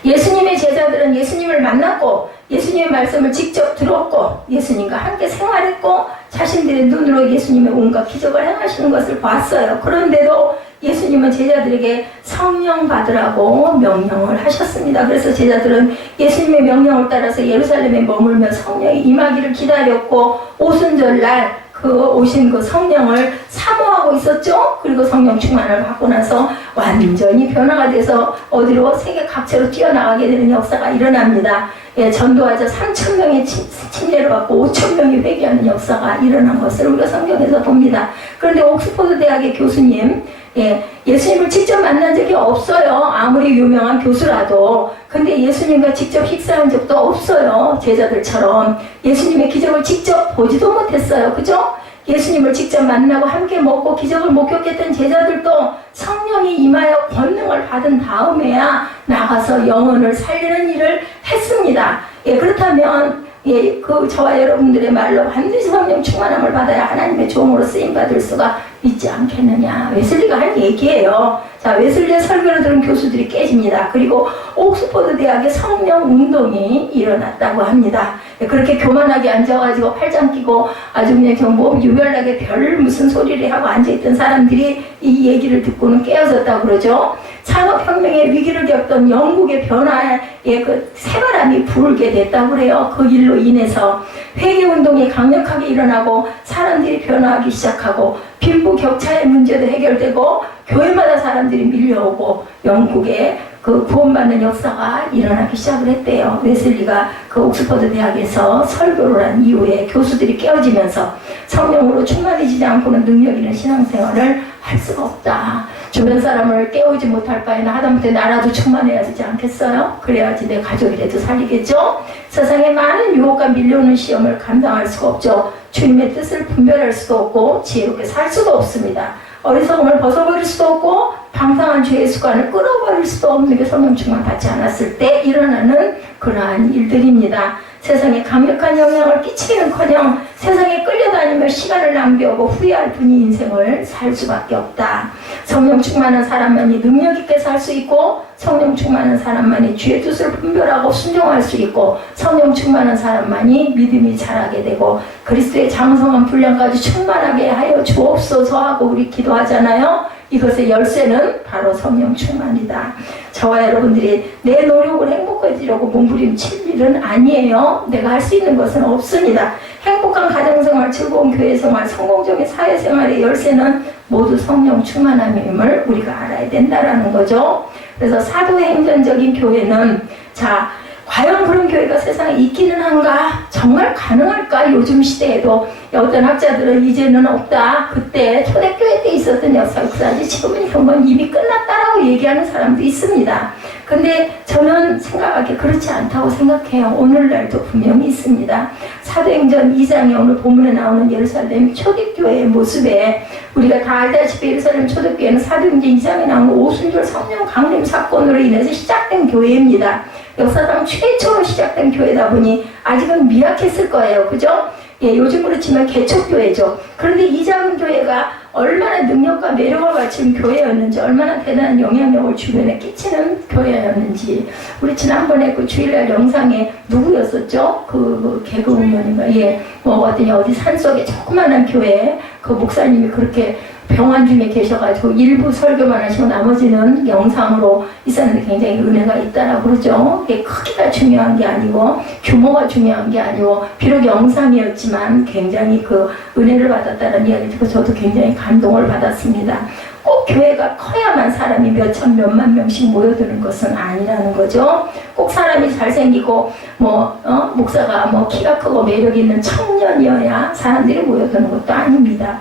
예수님의 제자들은 예수님을 만났고 예수님의 말씀을 직접 들었고 예수님과 함께 생활했고 자신들의 눈으로 예수님의 온갖 기적을 행하시는 것을 봤어요. 그런데도 예수님은 제자들에게 성령 받으라고 명령을 하셨습니다. 그래서 제자들은 예수님의 명령을 따라서 예루살렘에 머물며 성령이 임하기를 기다렸고 오순절날 그 오신 그 성령을 사모하고 있었죠. 그리고 성령 충만을 받고 나서 완전히 변화가 돼서 어디로 세계 각처로 뛰어나가게 되는 역사가 일어납니다. 예, 전도하자 3,000명의 침례를 받고 5,000명이 회개하는 역사가 일어난 것을 우리가 성경에서 봅니다. 그런데 옥스퍼드 대학의 교수님, 예수님을 직접 만난 적이 없어요. 아무리 유명한 교수라도. 근데 예수님과 직접 식사한 적도 없어요. 제자들처럼. 예수님의 기적을 직접 보지도 못했어요. 그죠? 예수님을 직접 만나고 함께 먹고 기적을 목격했던 제자들도 성령이 임하여 권능을 받은 다음에야 나가서 영혼을 살리는 일을 했습니다. 그렇다면 저와 여러분들의 말로 반드시 성령 충만함을 받아야 하나님의 종으로 쓰임받을 수가 있지 않겠느냐. 웨슬리가 한 얘기예요. 자, 웨슬리의 설교를 들은 교수들이 깨집니다. 그리고 옥스퍼드 대학의 성령 운동이 일어났다고 합니다. 그렇게 교만하게 앉아가지고 팔짱 끼고 아주 그냥 뭐 유별나게 별 무슨 소리를 하고 앉아있던 사람들이 이 얘기를 듣고는 깨어졌다고 그러죠. 산업혁명의 위기를 겪던 영국의 변화에 그 새바람이 불게 됐다고 그래요. 그 일로 인해서 회개운동이 강력하게 일어나고 사람들이 변화하기 시작하고 빈부격차의 문제도 해결되고 교회마다 사람들이 밀려오고 영국에 그 구원받는 역사가 일어나기 시작을 했대요. 웨슬리가 그 옥스퍼드 대학에서 설교를 한 이후에 교수들이 깨어지면서 성령으로 충만해지지 않고는 능력 있는 신앙생활을 할 수가 없다. 주변 사람을 깨우지 못할 바에는 하다못해 나라도 충만해야 되지 않겠어요? 그래야지 내 가족이라도 살리겠죠? 세상에 많은 유혹과 밀려오는 시험을 감당할 수가 없죠. 주님의 뜻을 분별할 수도 없고 지혜롭게 살 수도 없습니다. 어리석음을 벗어버릴 수도 없고 방탕한 죄의 습관을 끊어버릴 수도 없는 게 성령 충만 받지 않았을 때 일어나는 그러한 일들입니다. 세상에 강력한 영향을 끼치기는커녕 세상에 끌려다니며 시간을 낭비하고 후회할 뿐이 인생을 살 수밖에 없다. 성령 충만한 사람만이 능력 있게 살 수 있고 성령 충만한 사람만이 주의 뜻을 분별하고 순종할 수 있고 성령 충만한 사람만이 믿음이 자라게 되고 그리스도의 장성한 분량까지 충만하게 하여 주옵소서 하고 우리 기도하잖아요. 이것의 열쇠는 바로 성령 충만이다. 저와 여러분들이 내 노력을 행복해지려고 몸부림칠 일은 아니에요. 내가 할 수 있는 것은 없습니다. 행복한 가정생활, 즐거운 교회생활, 성공적인 사회생활의 열쇠는 모두 성령 충만함임을 우리가 알아야 된다는 거죠. 그래서 사도행전적인 교회는 과연 그런 교회가 세상에 있기는 한가? 정말 가능할까? 요즘 시대에도 어떤 학자들은 이제는 없다. 그때 초대교회 때 있었던 역사지 지금은 이런 건 이미 끝났다라고 얘기하는 사람도 있습니다. 근데 저는 생각하기에 그렇지 않다고 생각해요. 오늘날도 분명히 있습니다. 사도행전 2장에 오늘 본문에 나오는 예루살렘 초대교회의 모습에 우리가 다 알다시피 예루살렘 초대교회는 사도행전 2장에 나오는 오순절 성령 강림 사건으로 인해서 시작된 교회입니다. 역사상 최초로 시작된 교회다 보니 아직은 미약했을 거예요. 그죠? 요즘 그렇지만 개척교회죠. 그런데 이 작은 교회가 얼마나 능력과 매력을 갖춘 교회였는지, 얼마나 대단한 영향력을 주변에 끼치는 교회였는지, 우리 지난번에 그 주일날 영상에 누구였었죠? 그 개그우먼인가? 어디 산속에 조그만한 교회, 그 목사님이 그렇게 병원 중에 계셔가지고 일부 설교만 하시고 나머지는 영상으로 있었는데 굉장히 은혜가 있다라고 그러죠. 이게 크기가 중요한 게 아니고 규모가 중요한 게 아니고 비록 영상이었지만 굉장히 그 은혜를 받았다는 이야기 듣고 저도 굉장히 감동을 받았습니다. 꼭 교회가 커야만 사람이 몇천 몇만 명씩 모여드는 것은 아니라는 거죠. 꼭 사람이 잘생기고 목사가 키가 크고 매력 있는 청년이어야 사람들이 모여드는 것도 아닙니다.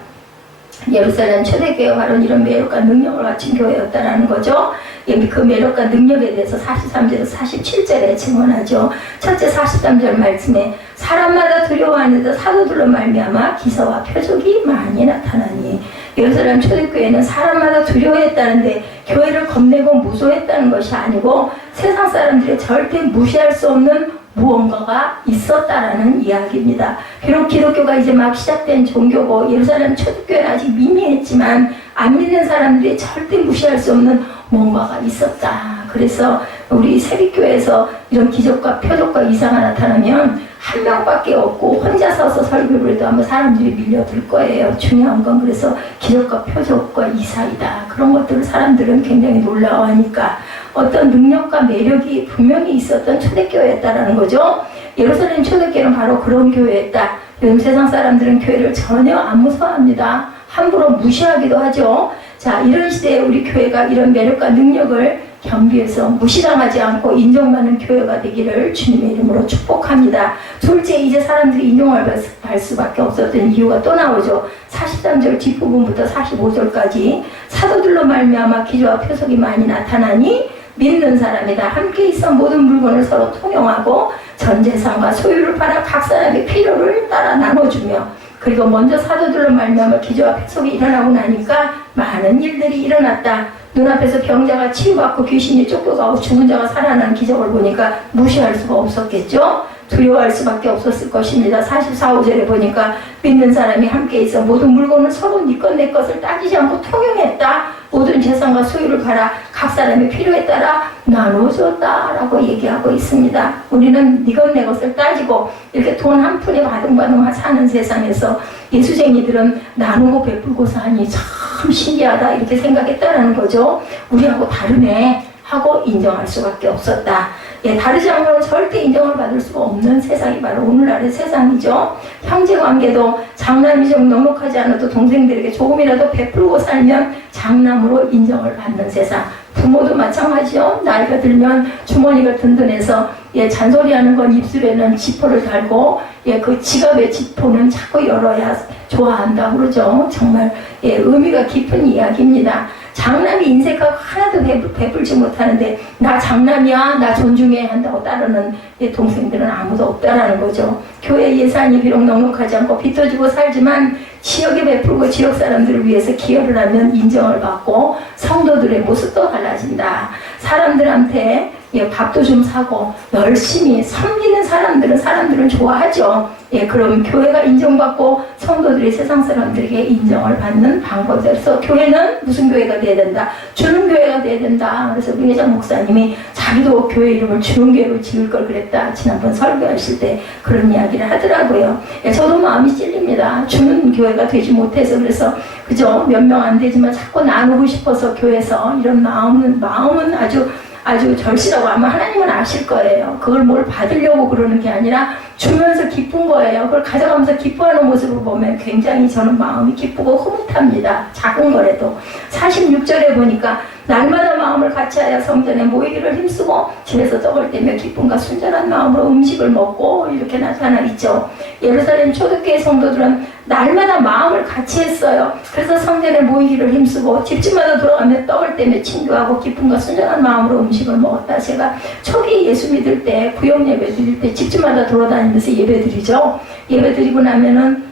예루살렘 초대교회가 바로 이런 매력과 능력을 갖춘 교회였다라는 거죠. 그 매력과 능력에 대해서 43절에서 47절에 증언하죠. 첫째 43절 말씀에 사람마다 두려워하는 사도들로 말미암아 기사와 표적이 많이 나타나니 예루살렘 초대교회는 사람마다 두려워했다는데 교회를 겁내고 무서워했다는 것이 아니고 세상 사람들이 절대 무시할 수 없는 무언가가 있었다라는 이야기입니다. 비록 기독교가 이제 막 시작된 종교고 예루살렘 초대교회는 아직 미미했지만 안 믿는 사람들이 절대 무시할 수 없는 뭔가가 있었다. 그래서 우리 세빛교회에서 이런 기적과 표적과 이사가 나타나면 한 명밖에 없고 혼자 서서 설교를 해도 아마 사람들이 밀려들 거예요. 중요한 건 그래서 기적과 표적과 이사이다. 그런 것들을 사람들은 굉장히 놀라워하니까 어떤 능력과 매력이 분명히 있었던 초대교회였다라는 거죠. 예루살렘 초대교회는 바로 그런 교회였다. 요즘 세상 사람들은 교회를 전혀 안 무서워합니다. 함부로 무시하기도 하죠. 자, 이런 시대에 우리 교회가 이런 매력과 능력을 경비해서 무시당하지 않고 인정받는 교회가 되기를 주님의 이름으로 축복합니다. 둘째, 이제 사람들이 인정을 받을 수밖에 없었던 이유가 또 나오죠. 43절 뒷부분부터 45절까지 사도들로 말미암아 기적과 표적이 많이 나타나니 믿는 사람이다. 함께 있어 모든 물건을 서로 통용하고 전 재산과 소유를 팔아 각 사람의 필요를 따라 나눠주며, 그리고 먼저 사도들로 말미암아 기적과 표적이 일어나고 나니까 많은 일들이 일어났다. 눈앞에서 병자가 치유받고 귀신이 쫓겨가고 죽은 자가 살아나는 기적을 보니까 무시할 수가 없었겠죠. 두려워할 수밖에 없었을 것입니다. 44, 5절에 보니까 믿는 사람이 함께 있어 모든 물건을 서로 네 것 내 것을 따지지 않고 통용했다. 모든 재산과 소유를 팔아 각 사람의 필요에 따라 나눠줬다라고 얘기하고 있습니다. 우리는 네 것 내 것을 따지고 이렇게 돈 한 푼에 바둥바둥 사는 세상에서 예수쟁이들은 나누고 베풀고서 하니 참 신기하다 이렇게 생각했다는 거죠. 우리하고 다르네 하고 인정할 수밖에 없었다. 예, 다르지 않고는 절대 인정을 받을 수가 없는 세상이 바로 오늘날의 세상이죠. 형제관계도 장남이 좀 넉넉하지 않아도 동생들에게 조금이라도 베풀고 살면 장남으로 인정을 받는 세상. 부모도 마찬가지죠. 나이가 들면 주머니가 든든해서 잔소리하는 건 입술에는 지퍼를 달고 그 지갑의 지퍼는 자꾸 열어야 좋아한다 그러죠. 정말 의미가 깊은 이야기입니다. 장남이 인색하고 하나도 베풀지 못하는데 나 장남이야 나 존중해 한다고 따르는 동생들은 아무도 없다라는 거죠. 교회 예산이 비록 넉넉하지 않고 빚어지고 살지만 지역에 베풀고 지역 사람들을 위해서 기여를 하면 인정을 받고 성도들의 모습도 달라진다. 사람들한테 밥도 좀 사고 열심히 섬기는 사람들은 좋아하죠. 그럼 교회가 인정받고 성도들이 세상 사람들에게 인정을 받는 방법이어서 교회는 무슨 교회가 돼야 된다? 주는 교회가 돼야 된다. 그래서 우리 회장 목사님이 자기도 교회 이름을 주는 교회로 지을 걸 그랬다. 지난번 설교하실 때 그런 이야기를 하더라고요. 저도 마음이 찔립니다. 주는 교회가 되지 못해서 그래서 그죠? 몇 명 안 되지만 자꾸 나누고 싶어서 교회에서 이런 마음은 아주 절실하고 아마 하나님은 아실 거예요. 그걸 뭘 받으려고 그러는 게 아니라 주면서 기쁜 거예요. 그걸 가져가면서 기뻐하는 모습을 보면 굉장히 저는 마음이 기쁘고 흐뭇합니다. 작은 거라도. 46절에 보니까 날마다 마음을 같이하여 성전에 모이기를 힘쓰고 집에서 떡을 떼며 기쁨과 순전한 마음으로 음식을 먹고 이렇게 나타나 있죠. 예루살렘 초대교회 성도들은 날마다 마음을 같이 했어요. 그래서 성전에 모이기를 힘쓰고 집집마다 돌아가며 떡을 떼며 친교하고 기쁨과 순전한 마음으로 음식을 먹었다. 제가 초기 예수 믿을 때 구역 예배 드릴 때 집집마다 돌아다니면서 예배 드리죠. 예배 드리고 나면은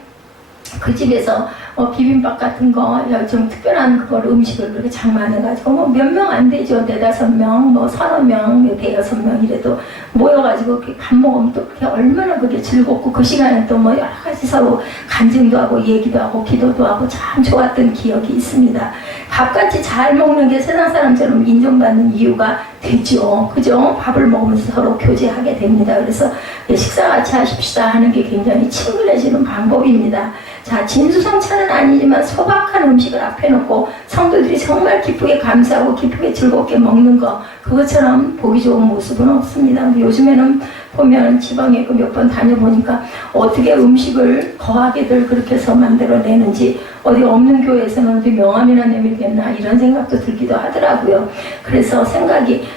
그 집에서 비빔밥 같은 거 좀 특별한 그걸 음식을 그렇게 장만해가지고 몇 명 안 되죠. 4-5명, 서너 명, 100-6명 이래도 모여가지고 밥 먹으면 또 그렇게 얼마나 그게 즐겁고 그 시간에 또 여러 가지 서로 간증도 하고 얘기도 하고 기도도 하고 참 좋았던 기억이 있습니다. 밥같이 잘 먹는 게 세상 사람처럼 인정받는 이유가 되죠. 그죠? 밥을 먹으면서 서로 교제하게 됩니다. 그래서 식사 같이 하십시다 하는 게 굉장히 친근해지는 방법입니다. 자, 진수성찬은 아니지만 소박한 음식을 앞에 놓고 성도들이 정말 기쁘게 감사하고 기쁘게 즐겁게 먹는 거, 그것처럼 보기 좋은 모습은 없습니다. 근데 요즘에는 보면 지방에 몇 번 다녀보니까 어떻게 음식을 거하게들 그렇게 해서 만들어내는지, 어디 없는 교회에서는 어디 명함이나 내밀겠나 이런 생각도 들기도 하더라고요. 그래서 생각이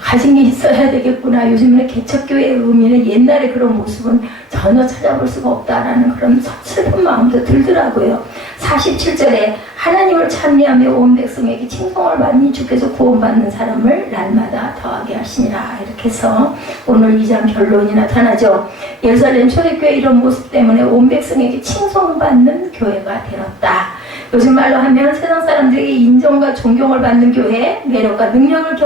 가진 게 있어야 되겠구나. 요즘에는 개척교회의 의미는 옛날에 그런 모습은 전혀 찾아볼 수가 없다라는 그런 슬픈 마음도 들더라고요. 47절에 하나님을 찬미하며 온 백성에게 칭송을 받니 주께서 구원받는 사람을 날마다 더하게 하시니라. 이렇게 해서 오늘 2장 결론이 나타나죠. 예루살렘 초대교회 이런 모습 때문에 온 백성에게 칭송받는 교회가 되었다. 요즘 말로 하면 세상 사람들에게 인정과 존경을 받는 교회, 매력과 능력을